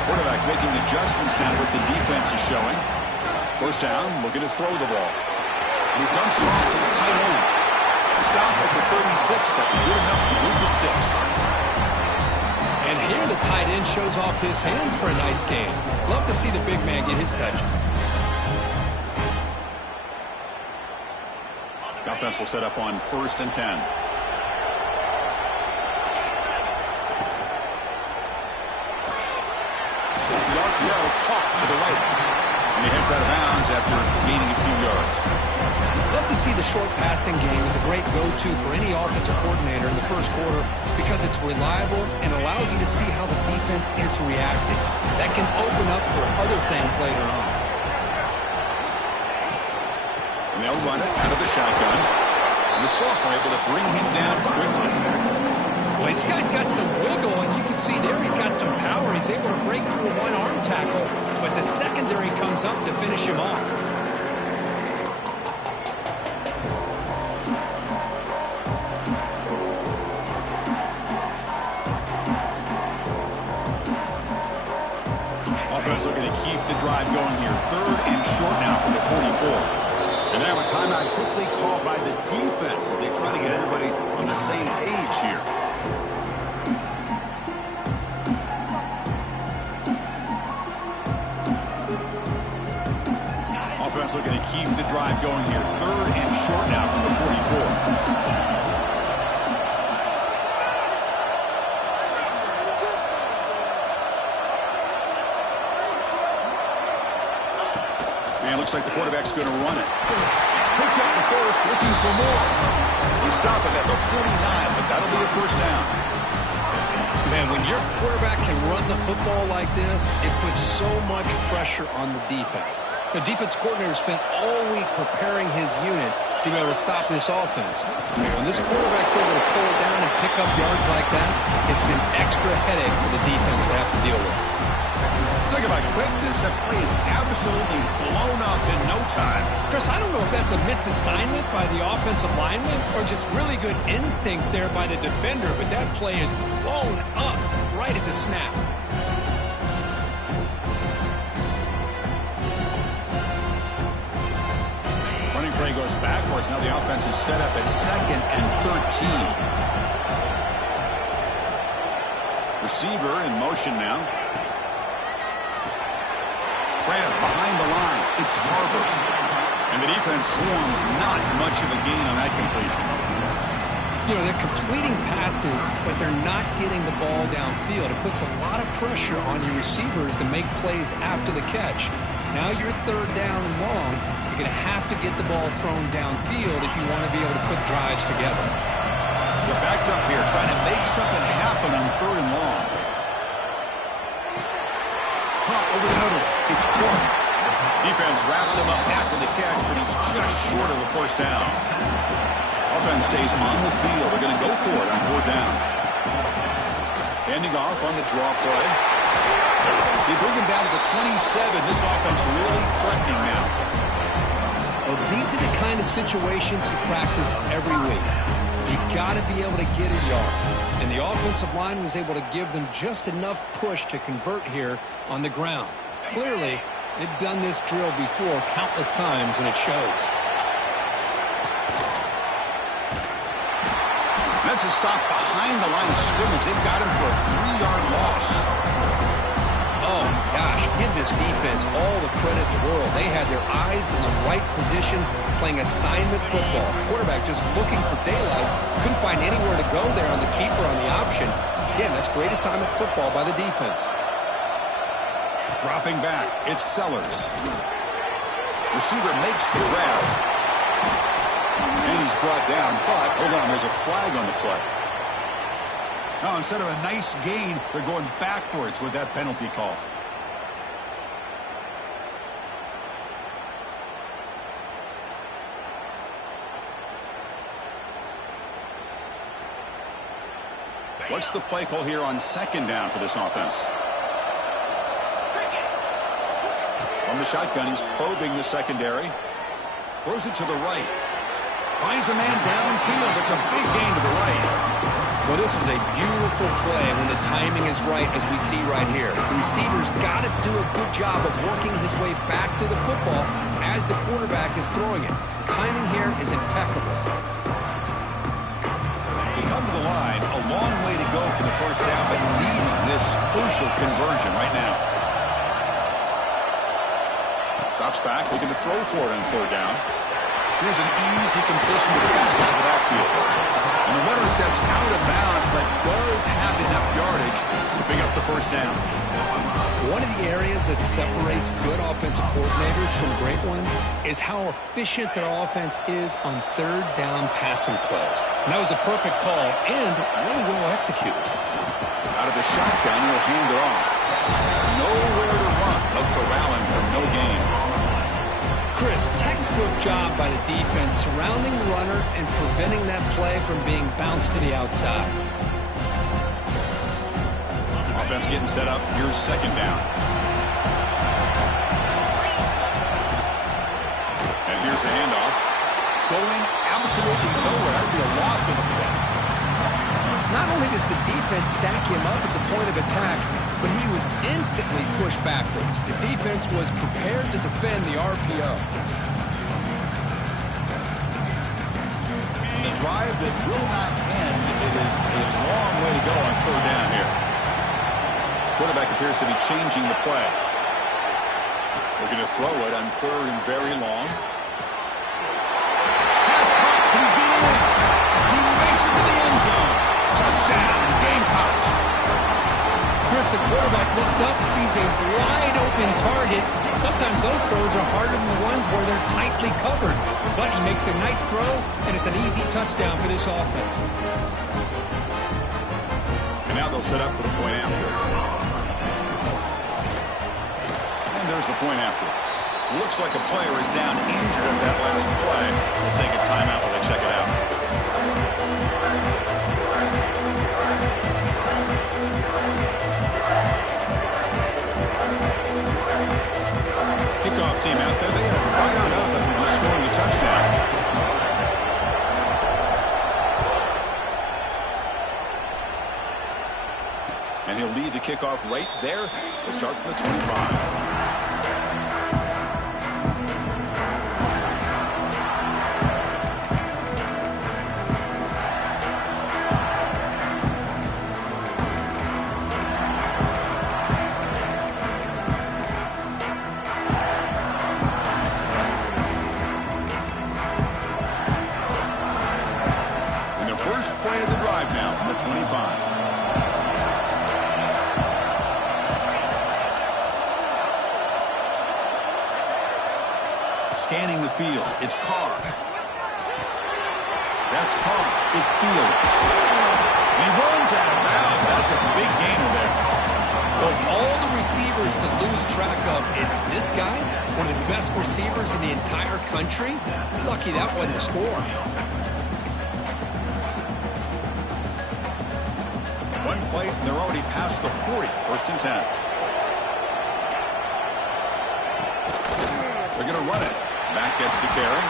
Quarterback making adjustments now what the defense is showing. First down, looking to throw the ball. And he dumps it off to the tight end. Stop at the 36. That's good enough to move the sticks. And here the tight end shows off his hands for a nice gain. Love to see the big man get his touches. The offense will set up on 1st and 10. Caught to the right. And he heads out of bounds after gaining a few yards. Love to see the short passing game as a great go-to for any offensive coordinator in the first quarter because it's reliable and allows you to see how the defense is reacting. That can open up for other things later on. And they'll run it out of the shotgun. And the sophomore able to bring him down quickly. Well, this guy's got some wiggle, and you can see there he's got some power. He's able to break through one arm tackle, but the secondary comes up to finish him off. Offense looking to keep the drive going here. 3rd and short now from the 44. And now a timeout quickly called by the defense as they try to get Looks like the quarterback's going to run it. Picks up the first, looking for more. He stopped him at the 49, but that'll be a first down. Man, when your quarterback can run the football like this, it puts so much pressure on the defense. The defense coordinator spent all week preparing his unit to be able to stop this offense. When this quarterback's able to pull it down and pick up yards like that, it's an extra headache for the defense to have to deal with. Talk about quickness. That play is absolutely blown up in no time. Chris, I don't know if that's a misassignment by the offensive lineman or just really good instincts there by the defender, but that play is blown up right at the snap. Running play goes backwards. Now the offense is set up at 2nd and 13. Receiver in motion now. Grab behind the line. It's Barber. And the defense swarms. Not much of a gain on that completion. You know, they're completing passes, but they're not getting the ball downfield. It puts a lot of pressure on your receivers to make plays after the catch. Now you're 3rd down and long. You're going to have to get the ball thrown downfield if you want to be able to put drives together. They're backed up here, trying to make something happen on 3rd and long. Over the middle. It's Clark. Defense wraps him up after the catch, but he's just short of a first down. Offense stays on the field. They're going to go for it on 4th down. Handing off on the draw play. They bring him down to the 27. This offense really threatening now. Well, these are the kind of situations you practice every week. You got to be able to get a yard. And the offensive line was able to give them just enough push to convert here on the ground. Clearly, they've done this drill before countless times, and it shows. That's a stop behind the line of scrimmage. They've got him for a 3-yard loss. Oh, gosh, give this defense all the credit in the world. They had their eyes in the right position, playing assignment football. Quarterback just looking for daylight. Couldn't find anywhere to go there on the keeper on the option. Again, that's great assignment football by the defense. Dropping back, it's Sellers. Receiver makes the grab. And he's brought down, but hold on, there's a flag on the play. Now, instead of a nice gain, they're going backwards with that penalty call. What's the play call here on 2nd down for this offense? From the shotgun, he's probing the secondary. Throws it to the right. Finds a man downfield. It's a big gain to the right. Well, this is a beautiful play when the timing is right, as we see right here. The receiver's got to do a good job of working his way back to the football as the quarterback is throwing it. The timing here is impeccable. They come to the line, a long way to go for the first down, but needing this crucial conversion right now. Drops back, looking to throw for it on 3rd down. Here's an easy completion to the back of the backfield. And the runner steps out of bounds, but does have enough yardage to pick up the first down. One of the areas that separates good offensive coordinators from great ones is how efficient their offense is on 3rd down passing plays. And that was a perfect call and really well executed. Out of the shotgun, he'll hand it off. Nowhere to run. No corralling for no gain. Chris, textbook job by the defense surrounding the runner and preventing that play from being bounced to the outside. Offense getting set up. Here's 2nd down. And here's the handoff. Going absolutely nowhere. That would be a loss of a play. Not only does the defense stack him up at the point of attack, but he was instantly pushed backwards. The defense was prepared to defend the RPO. The drive that will not end. It is a long way to go on 3rd down here. Quarterback appears to be changing the play. Looking to throw it on 3rd and very long. Pass caught. Can he get in? He makes it to the end zone. Touchdown, Gamecocks. Chris, the quarterback looks looks up, sees a wide open target. Sometimes those throws are harder than the ones where they're tightly covered. But he makes a nice throw, and it's an easy touchdown for this offense. And now they'll set up for the point after. And there's the point after. Looks like a player is down injured at that last play. We'll take a timeout while they check it out. Kickoff team out there. They are fired up after just scoring a touchdown. And he'll lead the kickoff right there. They'll start from the 25. Play of the drive now from the 25. Scanning the field. It's Carr. That's Carr. It's Fields. He runs out of bounds. That's a big gainer there. Of all the receivers to lose track of, it's this guy, one of the best receivers in the entire country. Lucky that wasn't the score. One play, and they're already past the 40. First and 10. They're going to run it. Back gets the carry.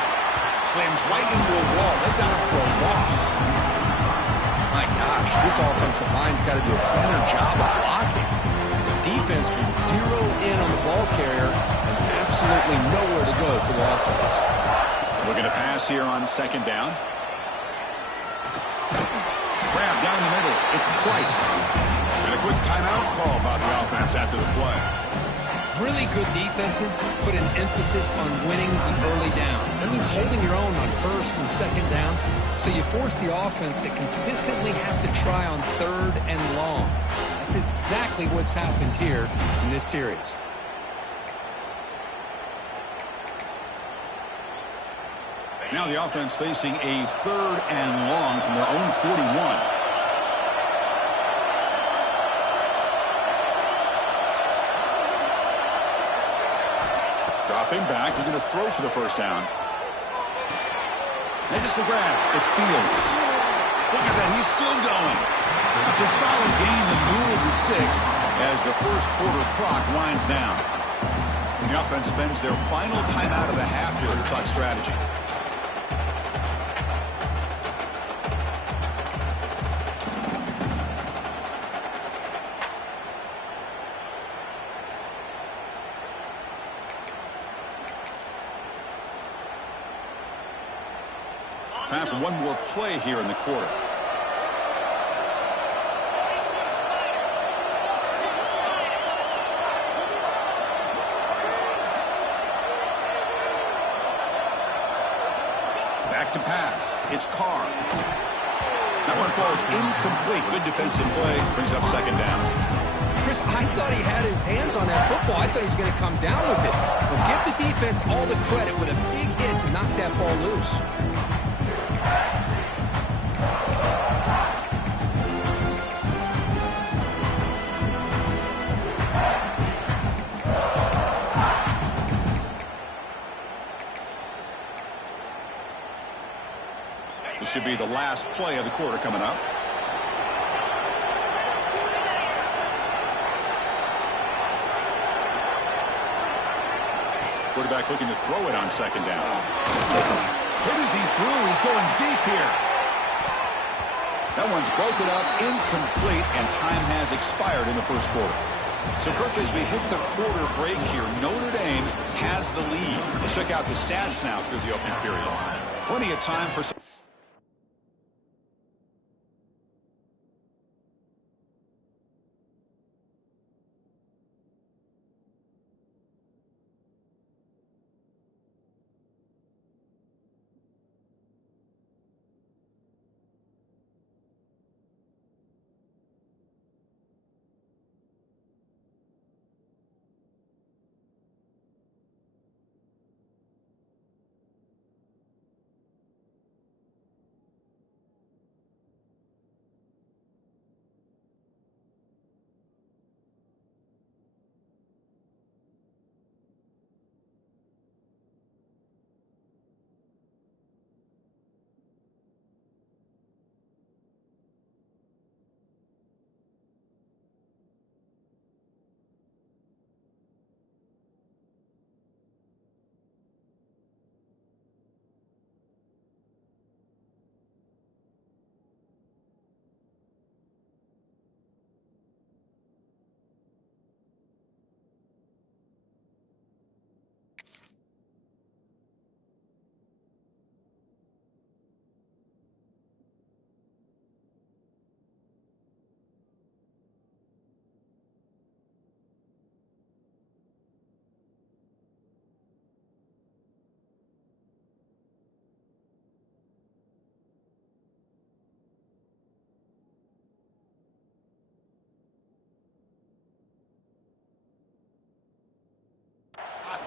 Slams right into a wall. They got him for a loss. My gosh, this offensive line's got to do a better job of blocking. The defense was zeroed in on the ball carrier and absolutely nowhere to go for the offense. Looking to pass here on second down. Grab down the middle. It's Price. And a quick timeout call by the offense after the play. Really good defenses put an emphasis on winning the early downs. That means holding your own on first and second down. So you force the offense to consistently have to try on third and long. That's exactly what's happened here in this series. Now the offense facing a third and long from their own 41. Dropping back, looking to throw for the first down. Makes the grab. It's Fields. Look at that, he's still going. It's a solid gain in the middle of the sticks as the first quarter clock winds down. The offense spends their final timeout of the half here to talk strategy. Time for one more play here in the quarter. Back to pass. It's Carr. That one falls incomplete. Good defensive play. Brings up second down. Chris, I thought he had his hands on that football. I thought he was going to come down with it. But give the defense all the credit with a big hit to knock that ball loose. This should be the last play of the quarter coming up. Quarterback looking to throw it on second down. Hit as he threw. He's going deep here. That one's broken up, incomplete, and time has expired in the first quarter. So, Kirk, as we hit the quarter break here, Notre Dame has the lead. Let's check out the stats now through the opening period. Plenty of time for some.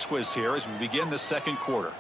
twist here as we begin the second quarter.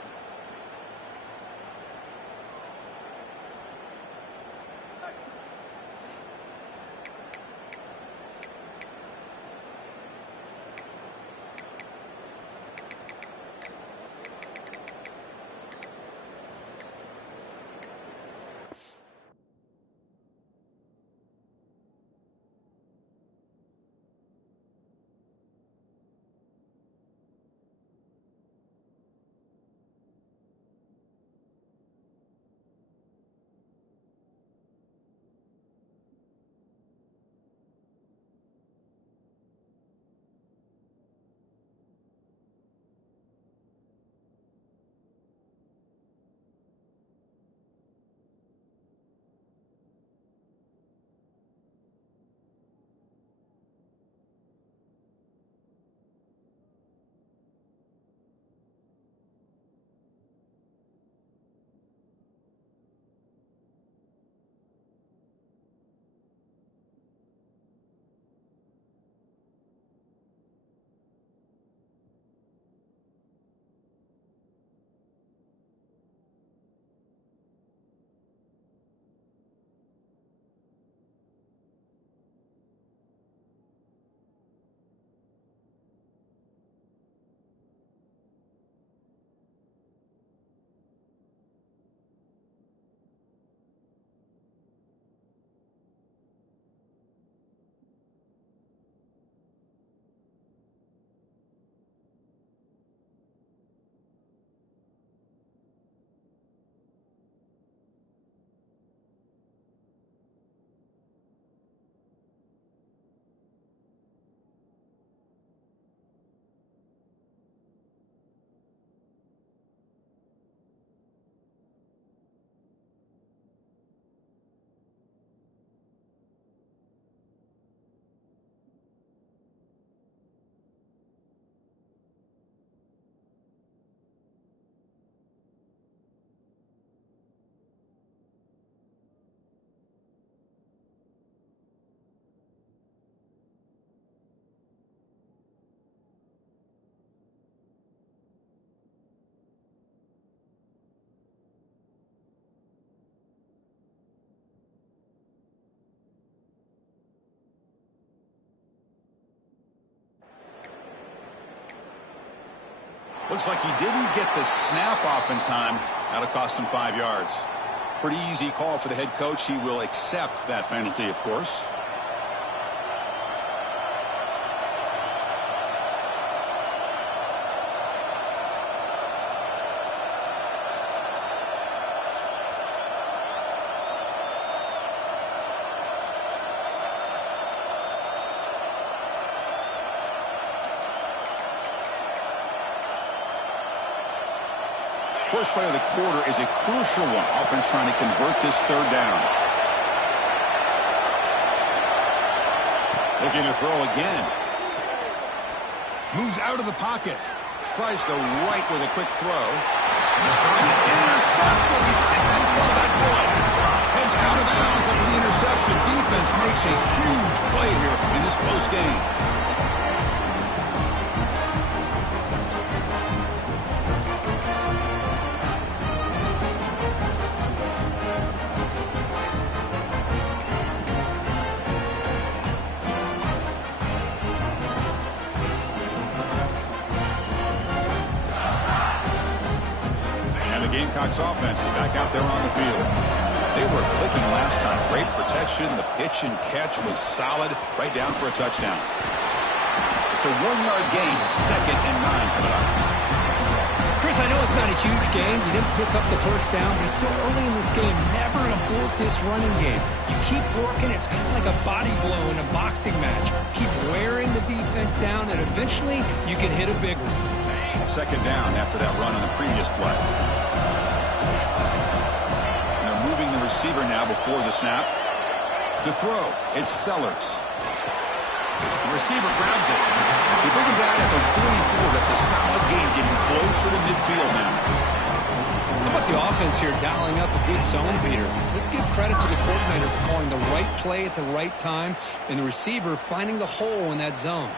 Looks like he didn't get the snap off in time. That'll cost him 5 yards. Pretty easy call for the head coach. He will accept that penalty, of course. First play of the quarter is a crucial one. Offense trying to convert this third down. Looking to throw again. Moves out of the pocket. Tries the right with a quick throw. And he's intercepted. He's standing in front of that bullet. Heads out of bounds after the interception. Defense makes a huge play here in this close game. Gamecocks offense is back out there on the field. They were clicking last time. Great protection. The pitch and catch was solid. Right down for a touchdown. It's a 1-yard gain. 2nd and 9 coming up. Chris, I know it's not a huge game. You didn't pick up the first down, but it's still early in this game. Never abort this running game. You keep working. It's kind of like a body blow in a boxing match. Keep wearing the defense down, and eventually you can hit a big one. 2nd down after that run on the previous play. They're moving the receiver now before the snap. To throw, it's Sellers. The receiver grabs it. They bring him down at the 44. That's a solid gain, getting closer to midfield now. How about the offense here dialing up a good zone beater? Let's give credit to the coordinator for calling the right play at the right time and the receiver finding the hole in that zone.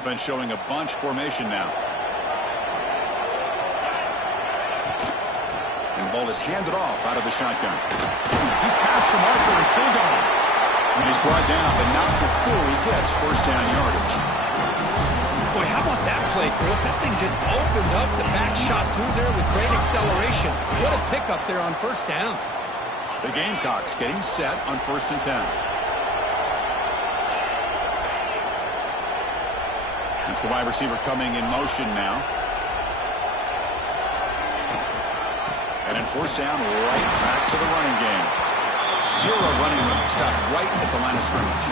Offense showing a bunch formation now. And the ball is handed off out of the shotgun. He's past the marker and still going. And he's brought down, but not before he gets first down yardage. Boy, how about that play, Chris? That thing just opened up. The back shot through there with great acceleration. What a pickup there on first down. The Gamecocks getting set on 1st and 10. It's the wide receiver coming in motion now. And in 4th down, right back to the running game. 0 running room. Stopped right at the line of scrimmage.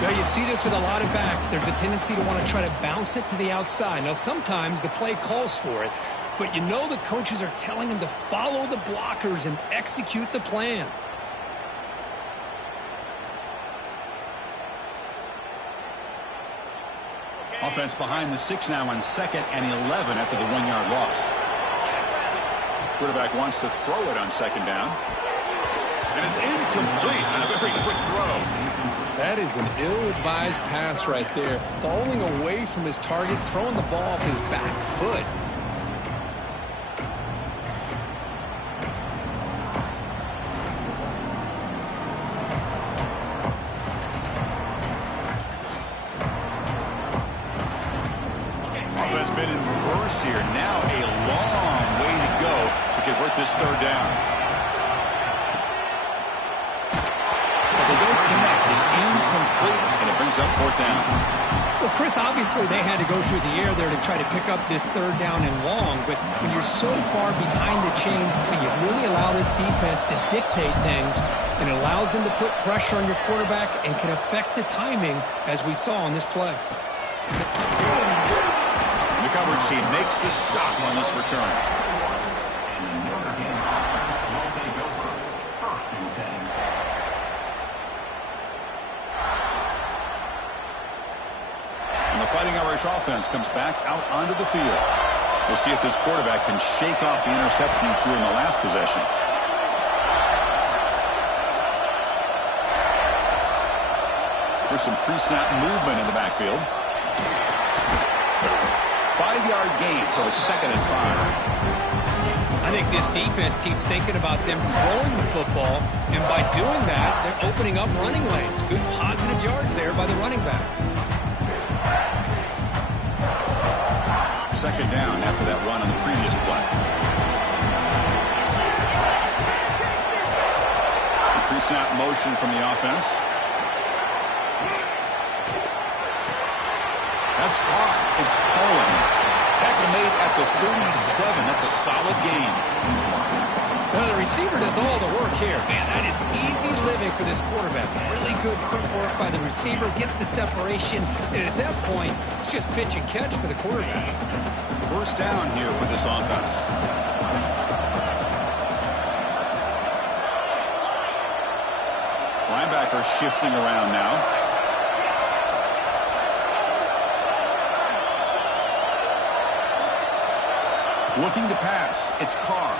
Now, you see this with a lot of backs. There's a tendency to want to try to bounce it to the outside. Now, sometimes the play calls for it, but you know the coaches are telling them to follow the blockers and execute the plan. Offense behind the 6 now on 2nd and 11 after the 1-yard loss. Quarterback wants to throw it on 2nd down. And it's incomplete on a very quick throw. That is an ill-advised pass right there. Falling away from his target, throwing the ball off his back foot. Offense been in reverse here. Now a long way to go to convert this 3rd down. But they don't connect. It's incomplete, and it brings up 4th down. Well, Chris, obviously they had to go through the air there to try to pick up this 3rd down and long, but when you're so far behind the chains, you really allow this defense to dictate things, and it allows them to put pressure on your quarterback and can affect the timing, as we saw on this play. The coverage team makes the stop on this return. And the Fighting Irish offense comes back out onto the field. We'll see if this quarterback can shake off the interception he threw in the last possession. There's some pre-snap movement in the backfield. 5-yard gain, so it's 2nd and 5. I think this defense keeps thinking about them throwing the football, and by doing that, they're opening up running lanes. Good positive yards there by the running back. 2nd down after that run on the previous play. The pre-snap motion from the offense. That's caught. It's Poland. Tackle made at the 37. That's a solid gain. Now, the receiver does all the work here. Man, that is easy living for this quarterback. Really good footwork by the receiver. Gets the separation. And at that point, it's just pitch and catch for the quarterback. 1st down here for this offense. Linebacker shifting around now. Looking to pass. It's Carr.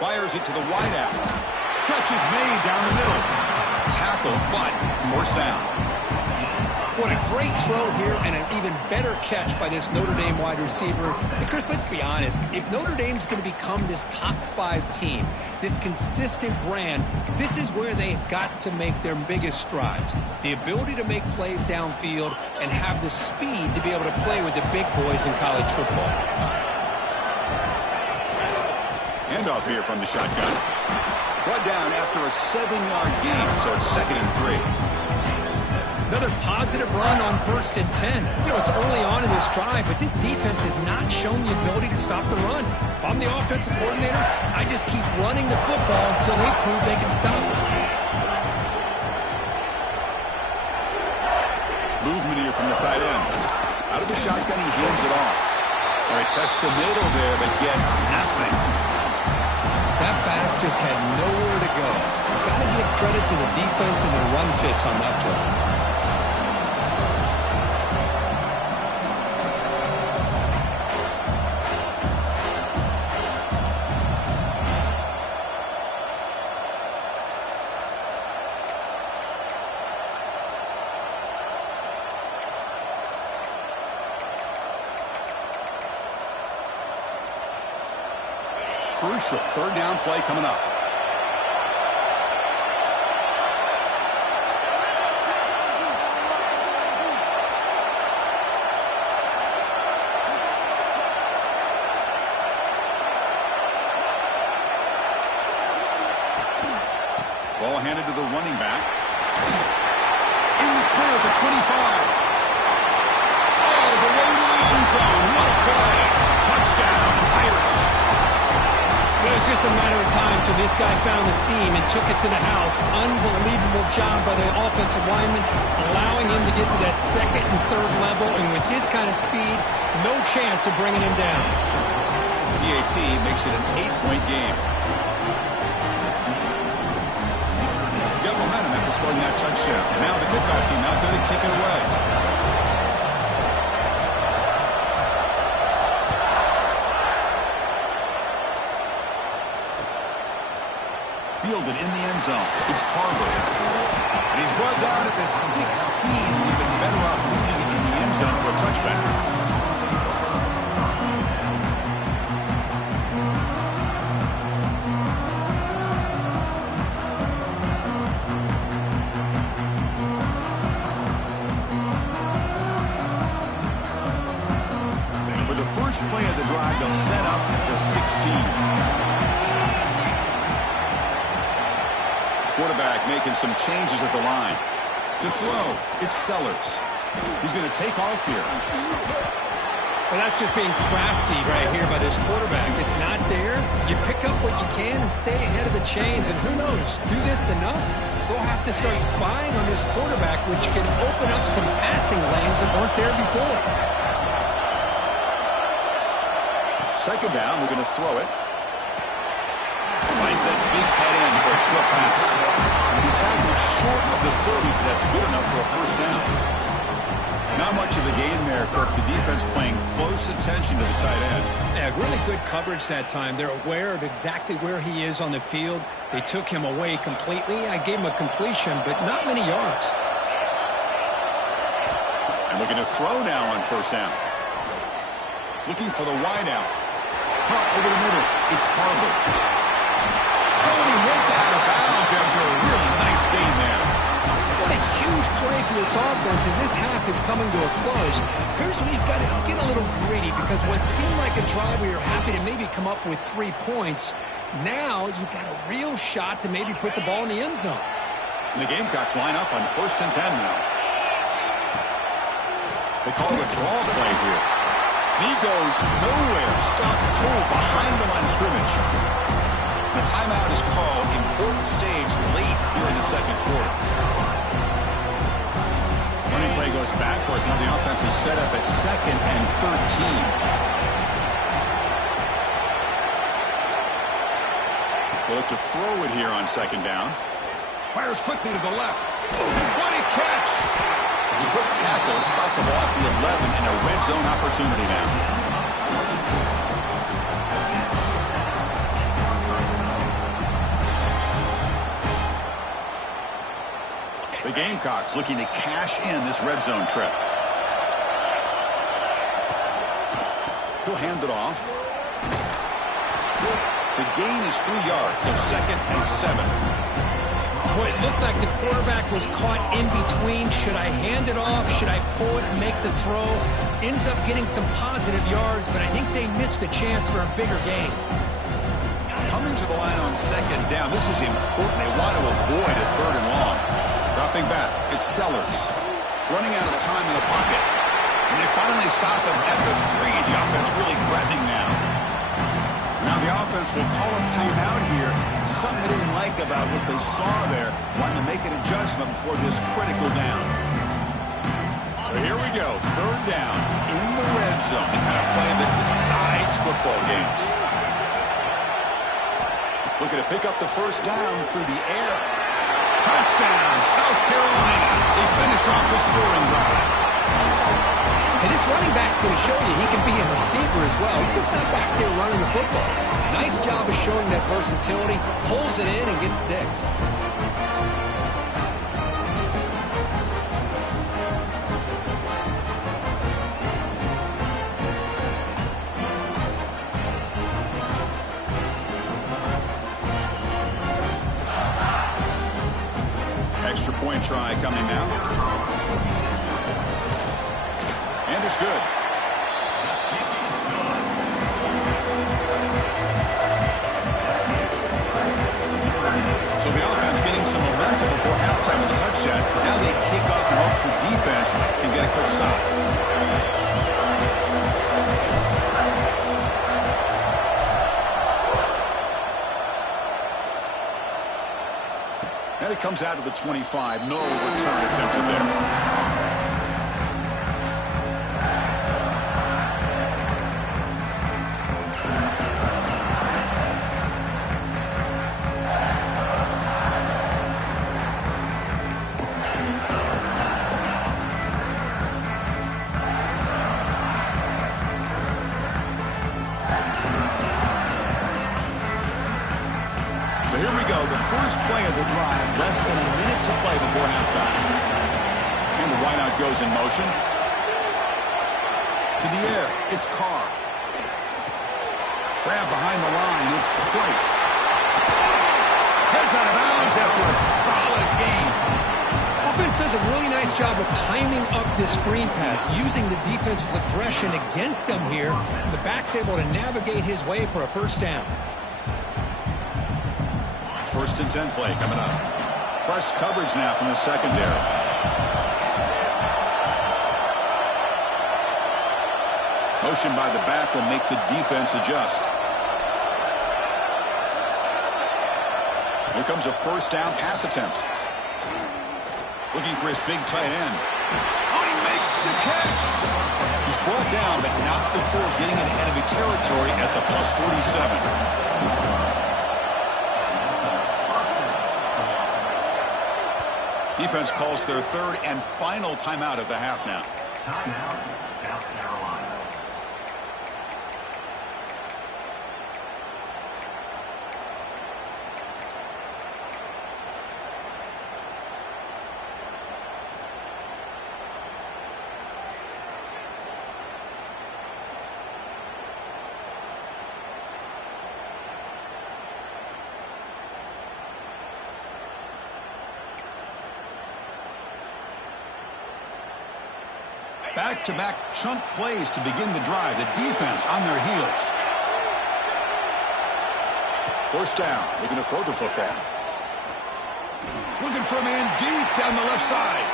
Fires it to the wideout. Catch is made down the middle. Tackle, but 1st down. What a great throw here and an even better catch by this Notre Dame wide receiver. And Chris, let's be honest. If Notre Dame's going to become this top 5 team, this consistent brand, this is where they've got to make their biggest strides. The ability to make plays downfield and have the speed to be able to play with the big boys in college football. Handoff here from the shotgun. Brought down after a 7-yard gain, so it's 2nd and 3. Another positive run on 1st and 10. You know, it's early on in this drive, but this defense has not shown the ability to stop the run. If I'm the offensive coordinator, I just keep running the football until they prove they can stop it. Movement here from the tight end. Out of the shotgun, he hands it off. All right, test the middle there, but get nothing. That back just had nowhere to go. Got to give credit to the defense and their run fits on that play. crucial. Third down play coming up. Ball handed to the running back. In the clear at the 25. All the way to the end zone. What a play. Touchdown, Irish. Well, it was just a matter of time till this guy found the seam and took it to the house. Unbelievable job by the offensive lineman, allowing him to get to that second and third level. And with his kind of speed, no chance of bringing him down. PAT makes it an 8-point game. Momentum after scoring that touchdown. Now the kickoff team out there to kick it away. Fielded in the end zone. It's Parker. And he's brought down at the 16. We've been better off leaving it in the end zone for a touchback. First play of the drive, they'll set up at the 16. Quarterback making some changes at the line. To throw, it's Sellers. He's going to take off here. Well, that's just being crafty right here by this quarterback. It's not there. You pick up what you can and stay ahead of the chains. And who knows, do this enough, they'll have to start spying on this quarterback, which can open up some passing lanes that weren't there before. Second down, we're going to throw it. Finds that big tight end for a short pass. He's tackled short of the 30, but that's good enough for a first down. Not much of a gain there, Kirk. The defense paying close attention to the tight end. Yeah, really good coverage that time. They're aware of exactly where he is on the field. They took him away completely. I gave him a completion, but not many yards. And we're going to throw now on first down. Looking for the wide out. Caught over the middle. It's Parker. Oh, and he hits out of bounds after a really nice gain there. What a huge play for this offense as this half is coming to a close. Here's where you've got to get a little greedy because what seemed like a drive where you're happy to maybe come up with 3 points, now you've got a real shot to maybe put the ball in the end zone. And the Gamecocks line up on 1st and 10 now. They call it a draw play here. He goes nowhere. Stop cold behind the line of scrimmage. The timeout is called. Important stage late here in the second quarter. Running play goes backwards. Now the offense is set up at 2nd and 13. They look to throw it here on 2nd down. Fires quickly to the left. What a catch! It's a quick tackle. Spot the ball at the 11 and a red zone opportunity now. The Gamecocks looking to cash in this red zone trip. He'll hand it off. The gain is 3 yards, so 2nd and 7. Well, it looked like the quarterback was caught in between. Should I hand it off? Should I pull it and make the throw? Ends up getting some positive yards, but I think they missed a chance for a bigger gain. Coming to the line on 2nd down. This is important. They want to avoid a 3rd and long. Dropping back. It's Sellers. Running out of time in the pocket. And they finally stop him at the 3. The offense really threatening now. Now the offense will call a timeout here. Something they didn't like about what they saw there. Wanting to make an adjustment before this critical down. So here we go. 3rd down in the red zone. The kind of play that decides football games. Looking to pick up the first down through the air. Touchdown, South Carolina. They finish off the scoring drive. And this running back's going to show you he can be a receiver as well. He's just not back there running the football. Nice job of showing that versatility. Pulls it in and gets 6. is good. So the offense getting some momentum before halftime with a touchdown. Now they kick off and hopes the defense can get a quick stop. And it comes out of the 25. No return attempted there. So here we go, the first play of the drive, less than a minute to play before halftime. And the wideout goes in motion. To the air, it's Carr. Grab behind the line, it's Price. Heads out of bounds after a solid gain. Offense does a really nice job of timing up this screen pass, using the defense's aggression against them here. The back's able to navigate his way for a first down. First and 10 play coming up. Press coverage now from the secondary. Motion by the back will make the defense adjust. Here comes a first down pass attempt. Looking for his big tight end. Oh, he makes the catch. He's brought down, but not before getting into enemy territory at the plus 47. Defense calls their third and final timeout of the half now. Timeout, South Carolina. Back-to-back chunk plays to begin the drive. The defense on their heels. First down. Looking to throw the football. Looking for a man deep down the left side.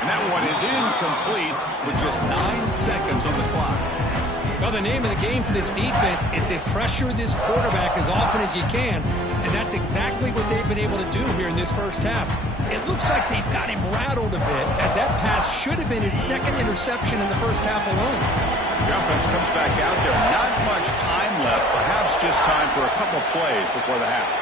And that one is incomplete with just 9 seconds on the clock. Well, the name of the game for this defense is to pressure this quarterback as often as you can, and that's exactly what they've been able to do here in this first half. It looks like they've got him rattled a bit, as that pass should have been his second interception in the first half alone. The offense comes back out there. Not much time left, perhaps just time for a couple plays before the half.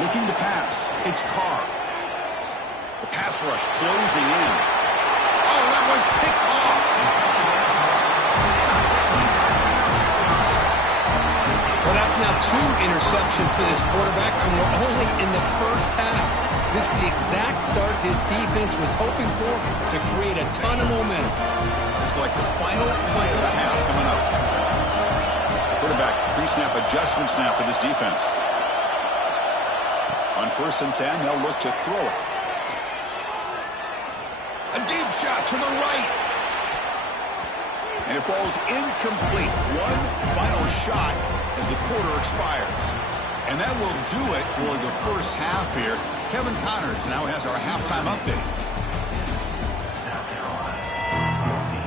Looking to pass. It's Carr. The pass rush closing in. Oh, that one's picked off. Well, that's now 2 interceptions for this quarterback, and we're only in the first half. This is the exact start this defense was hoping for to create a ton of momentum. Looks like the final play of the half coming up. Quarterback pre-snap adjustments now for this defense. On first and 10, they'll look to throw it. A deep shot to the right. And it falls incomplete. One final shot as the quarter expires. And that will do it for the first half here. Kevin Connors now has our halftime update. South Carolina, 14.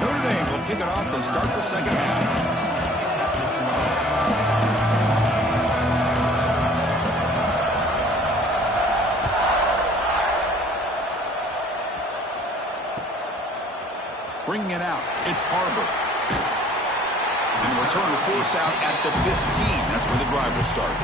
Notre Dame will kick it off to start the second half. Bringing it out, it's Harbor. And the return will forced out at the 15. That's where the drive will start.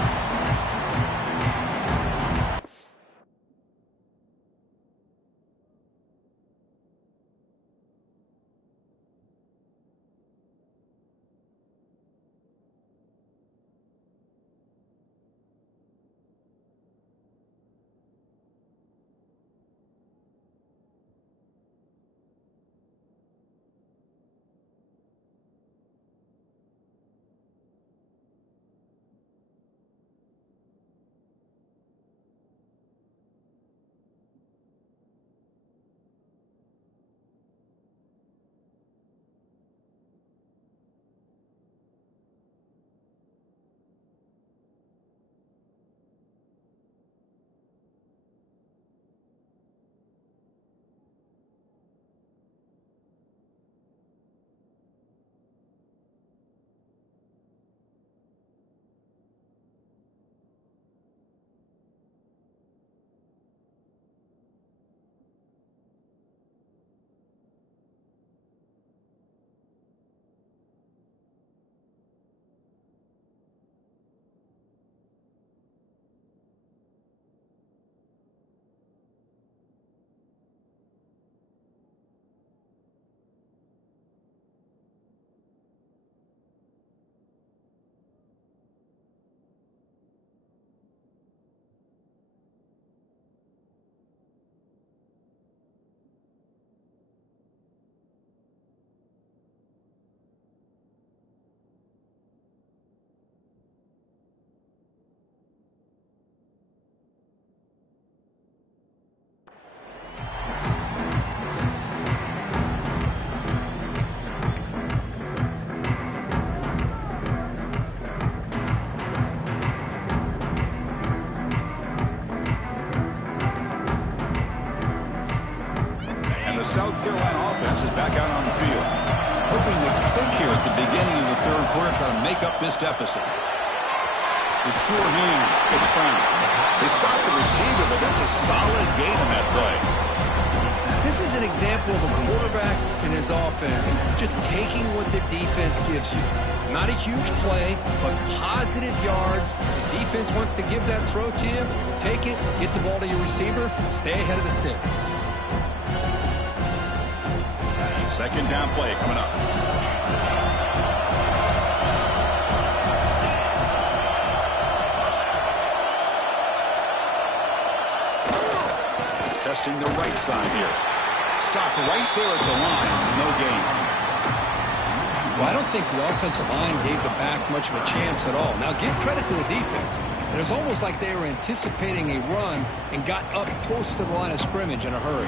is back out on the field. Hoping to click here at the beginning of the third quarter, trying to make up this deficit. The sure hands, it's Brown. They stop the receiver, but that's a solid gain on that play. This is an example of a quarterback and his offense just taking what the defense gives you. Not a huge play, but positive yards. The defense wants to give that throw to you. Take it, get the ball to your receiver, stay ahead of the sticks. Second down play coming up. Testing the right side here. Stop right there at the line. No gain. Well, I don't think the offensive line gave the back much of a chance at all. Now, give credit to the defense. It was almost like they were anticipating a run and got up close to the line of scrimmage in a hurry.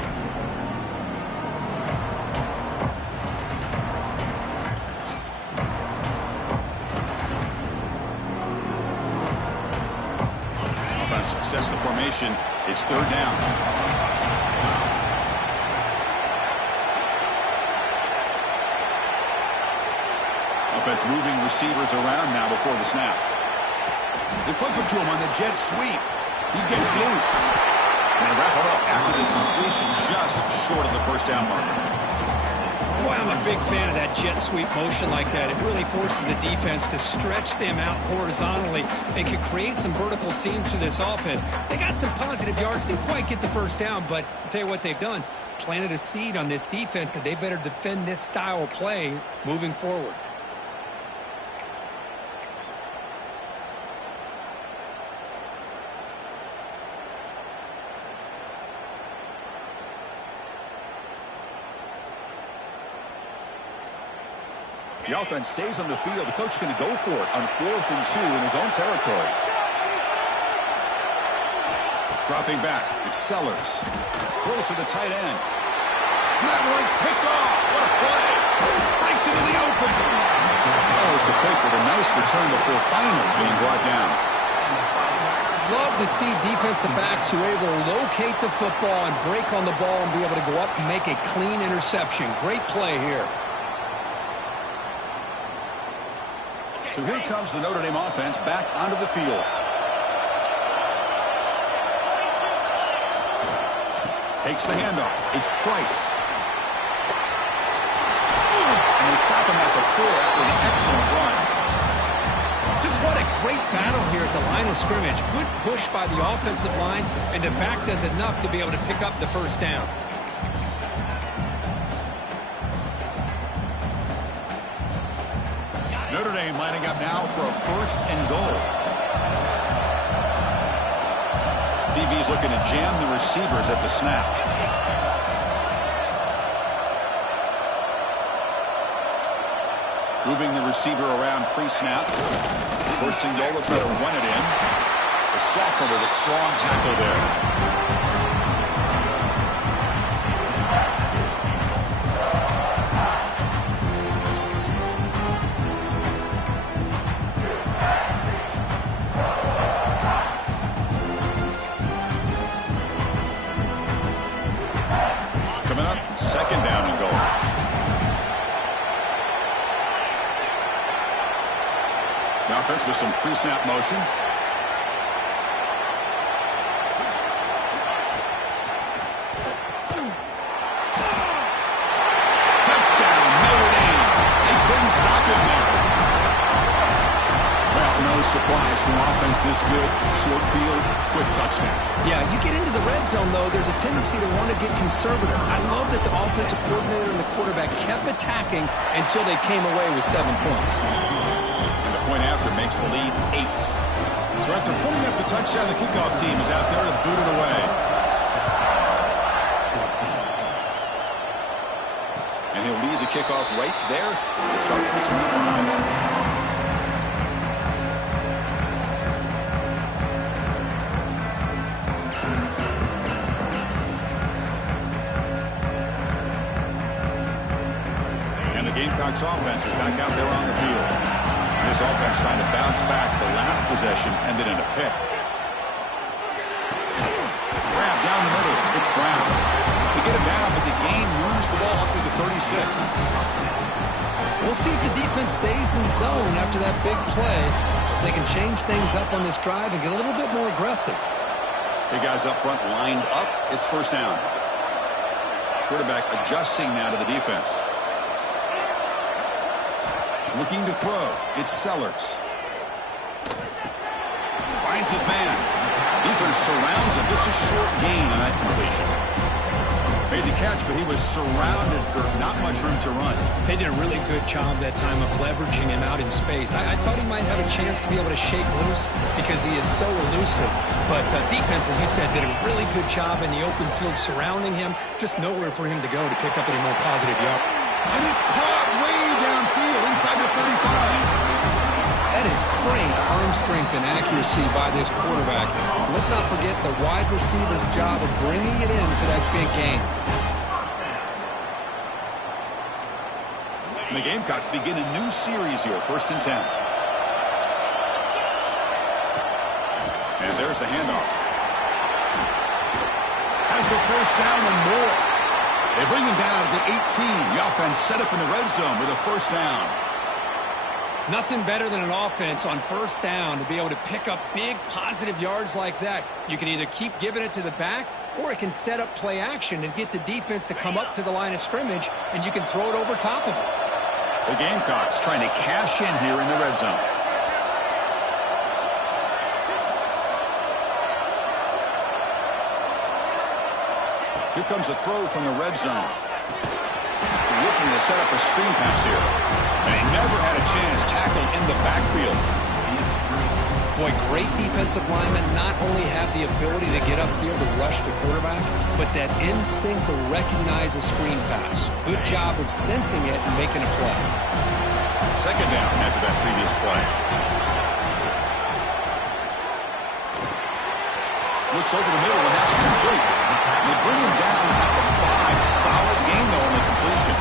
Offense success the formation. It's third down. Offense moving receivers around now before the snap. They flip it to him on the jet sweep. He gets loose. And they wrap it up after the completion just short of the first down marker. Boy, I'm a big fan of that jet sweep motion like that. It really forces a defense to stretch them out horizontally and can create some vertical seams for this offense. They got some positive yards. Didn't quite get the first down, but I'll tell you what they've done. Planted a seed on this defense that they better defend this style of play moving forward. The offense stays on the field. The coach is going to go for it on 4th and 2 in his own territory. Dropping back, it's Sellers. Close to the tight end. That one's picked off. What a play. Breaks into the open. That was the pick with a nice return before finally being brought down. Love to see defensive backs who are able to locate the football and break on the ball and be able to go up and make a clean interception. Great play here. So here comes the Notre Dame offense back onto the field. Takes the handoff. It's Price. And they stop him at the 4 after an excellent run. Just what a great battle here at the line of scrimmage. Good push by the offensive line, and the back does enough to be able to pick up the first down. Notre Dame lining up now for a 1st and goal. DB's looking to jam the receivers at the snap. Moving the receiver around pre-snap. 1st and goal, they'll try to run it in. The sophomore with a strong tackle there. Second down and goal. The offense with some pre-snap motion. Touchdown, Notre Dame. They couldn't stop him there. Well, no surprise from offense this good. Short field, quick touchdown. Yeah, you get into the red zone, though, there's a tendency to want to get conservative. I love that the offensive coordinator and the quarterback kept attacking until they came away with 7 points. And the point after makes the lead 8. So after putting up the touchdown, the kickoff team is out there to boot it away. And he'll lead the kickoff right there to start the 25. Gamecocks offense is back out there on the field. This offense trying to bounce back. The last possession ended in a pick. Grab down the middle. It's Brown. To get it down, but the gain moves the ball up to the 36. We'll see if the defense stays in zone after that big play. If they can change things up on this drive and get a little bit more aggressive. Big guys up front lined up. It's first down. Quarterback adjusting now to the defense. Looking to throw. It's Sellers. Finds his man. Defense surrounds him. Just a short gain on that completion. Made the catch, but he was surrounded, Kirk. Not much room to run. They did a really good job that time of leveraging him out in space. I thought he might have a chance to be able to shake loose because he is so elusive. But defense, as you said, did a really good job in the open field surrounding him. Just nowhere for him to go to pick up any more positive yards. And it's caught way downfield inside the 35. That is great arm strength and accuracy by this quarterback. Let's not forget the wide receiver's job of bringing it in for that big gain. And the Gamecocks begin a new series here, 1st and 10. And there's the handoff. Has the first down and more. They bring him down at the 18. The offense set up in the red zone with a first down. Nothing better than an offense on first down to be able to pick up big positive yards like that. You can either keep giving it to the back, or it can set up play action and get the defense to come up to the line of scrimmage, and you can throw it over top of it. The Gamecocks trying to cash in here in the red zone. Here comes a throw from the red zone. Looking to set up a screen pass here. And he never had a chance tackled in the backfield. Boy, great defensive linemen not only have the ability to get upfield and rush the quarterback, but that instinct to recognize a screen pass. Good job of sensing it and making a play. Second down after that previous play. Looks over the middle, and that's complete. They bring him down at the 5. Solid gain, though, on the completion.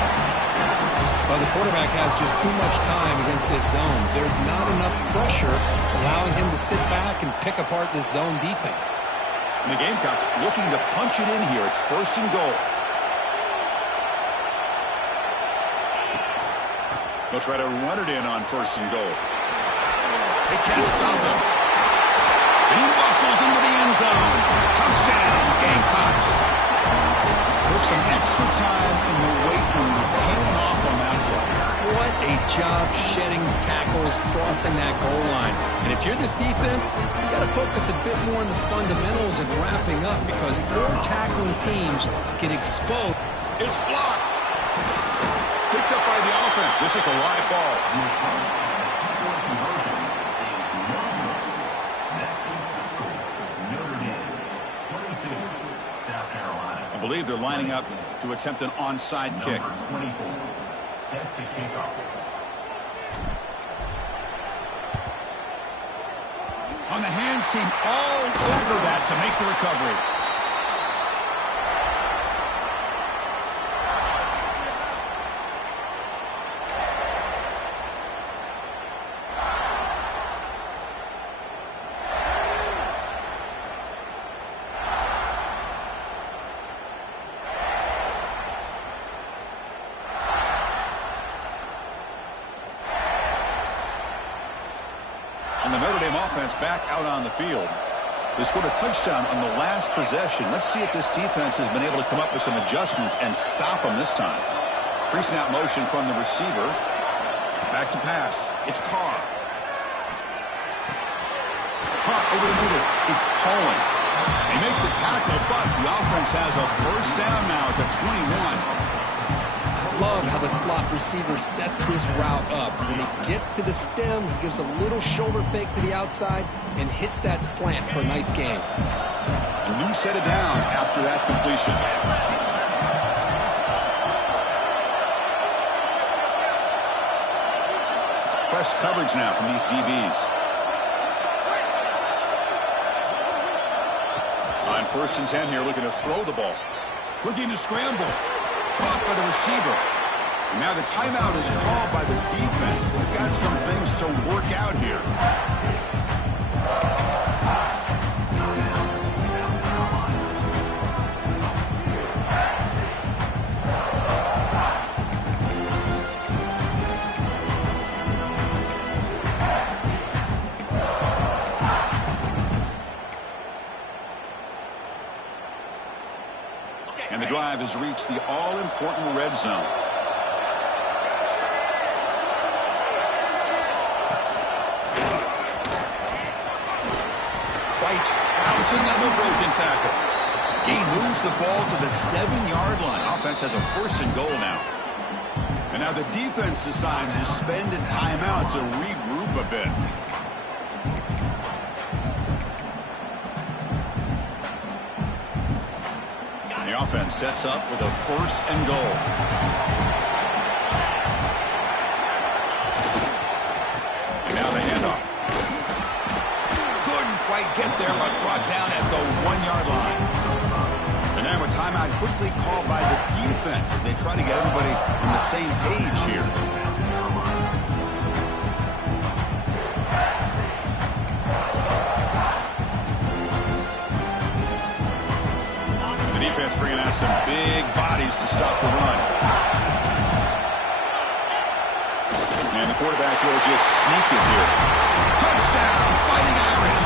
Well, the quarterback has just too much time against this zone. There's not enough pressure allowing him to sit back and pick apart this zone defense. And the Gamecocks looking to punch it in here. It's 1st and goal. They'll try to run it in on 1st and goal. They can't stop him. And he muscles into the end zone. Touchdown, Gamecocks. Took some extra time in the weight room paying off on that play. What a job shedding tackles, crossing that goal line. And if you're this defense, you got to focus a bit more on the fundamentals and wrapping up, because poor tackling teams get exposed. It's blocked. Picked up by the offense. This is a live ball. I believe they're lining up to attempt an onside kick. Number 24 sets a kickoff. On the hands team all over that to make the recovery. And the Notre Dame offense back out on the field. They scored a touchdown on the last possession. Let's see if this defense has been able to come up with some adjustments and stop them this time. Pre-snap motion from the receiver. Back to pass. It's Carr. Caught over the middle. It's Pauling. They make the tackle, but the offense has a first down now at the 21. Love how the slot receiver sets this route up. When he gets to the stem, he gives a little shoulder fake to the outside and hits that slant for a nice gain. A new set of downs after that completion. It's press coverage now from these DBs. On 1st and 10 here, looking to throw the ball. Looking to scramble. Caught by the receiver. And now the timeout is called by the defense. They've got some things to work out here. drive has reached the all-important red zone. Fights. Now it's another broken tackle. He moves the ball to the 7-yard line. Offense has a 1st and goal now. And now the defense decides to spend a timeout to regroup a bit. The offense sets up with a 1st and goal. And now the handoff. Couldn't quite get there, but brought down at the 1-yard line. And now a timeout quickly called by the defense as they try to get everybody on the same page here. The defense bringing out some big bodies to stop the run. And the quarterback will just sneak it here. Touchdown, Fighting Irish.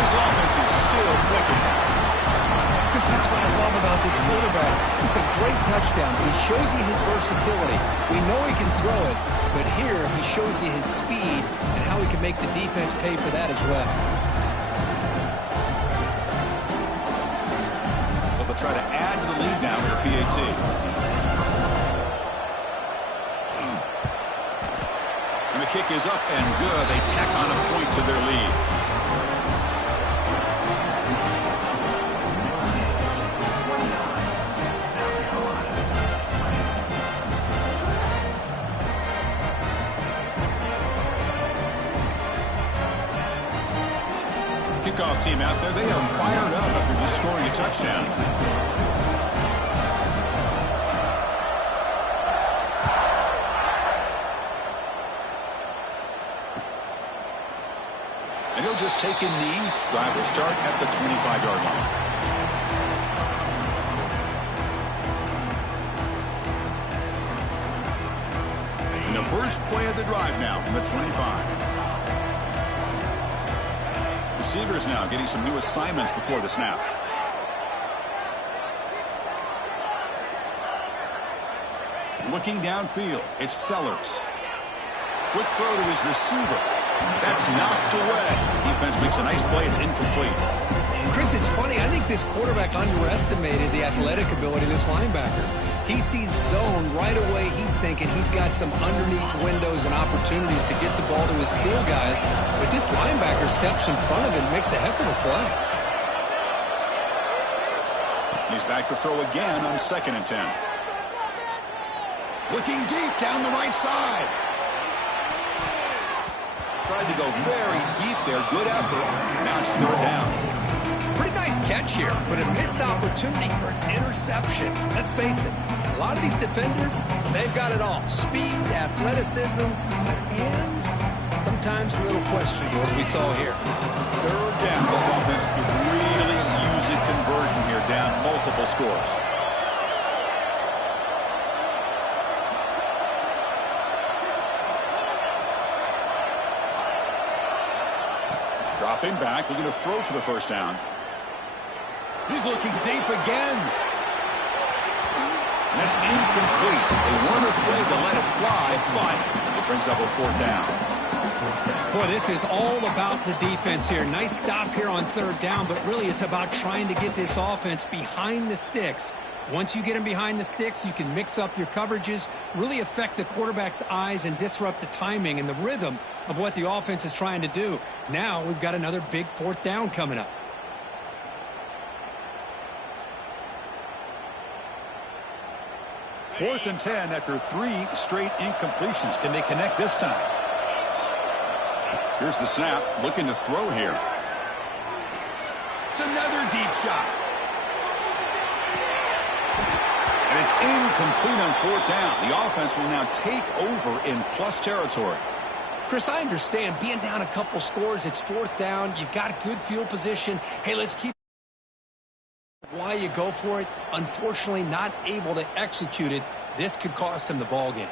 This offense is still clicking. Chris, that's what I love about this quarterback. It's a great touchdown. He shows you his versatility. We know he can throw it, but here he shows you his speed and how he can make the defense pay for that as well. So they'll try to add to the lead now with a PAT. And the kick is up and good. They tack on a point to their lead. Kickoff team out there, they are fired up after just scoring a touchdown. And he'll just take a knee. Drive will start at the 25-yard line. And the first play of the drive now from the 25. Receivers now getting some new assignments before the snap. Looking downfield, it's Sellers. Quick throw to his receiver. That's knocked away. Defense makes a nice play. It's incomplete. Chris, it's funny. I think this quarterback underestimated the athletic ability of this linebacker. He sees zone right away. He's thinking he's got some underneath windows and opportunities to get the ball to his skill guys. But this linebacker steps in front of him and makes a heck of a play. He's back to throw again on 2nd and 10. Looking deep down the right side. Tried to go very deep there. Good effort. Now it's 3rd down. Pretty nice catch here, but a missed opportunity for an interception. Let's face it, a lot of these defenders, they've got it all. Speed, athleticism, but hands, sometimes a little questionable, as we saw here. 3rd down. This offense could really use a conversion here, down multiple scores. Dropping back, looking to throw for the 1st down. He's looking deep again. And that's incomplete. They weren't afraid to let it fly, but it brings up a 4th down. Boy, this is all about the defense here. Nice stop here on 3rd down, but really it's about trying to get this offense behind the sticks. Once you get them behind the sticks, you can mix up your coverages, really affect the quarterback's eyes and disrupt the timing and the rhythm of what the offense is trying to do. Now we've got another big 4th down coming up. 4th and 10 after 3 straight incompletions. Can they connect this time? Here's the snap. Looking to throw here. It's another deep shot. And it's incomplete on 4th down. The offense will now take over in plus territory. Chris, I understand being down a couple scores. It's 4th down. You've got good field position. Hey, let's keep why you go for it. Unfortunately, not able to execute it. This could cost him the ball game.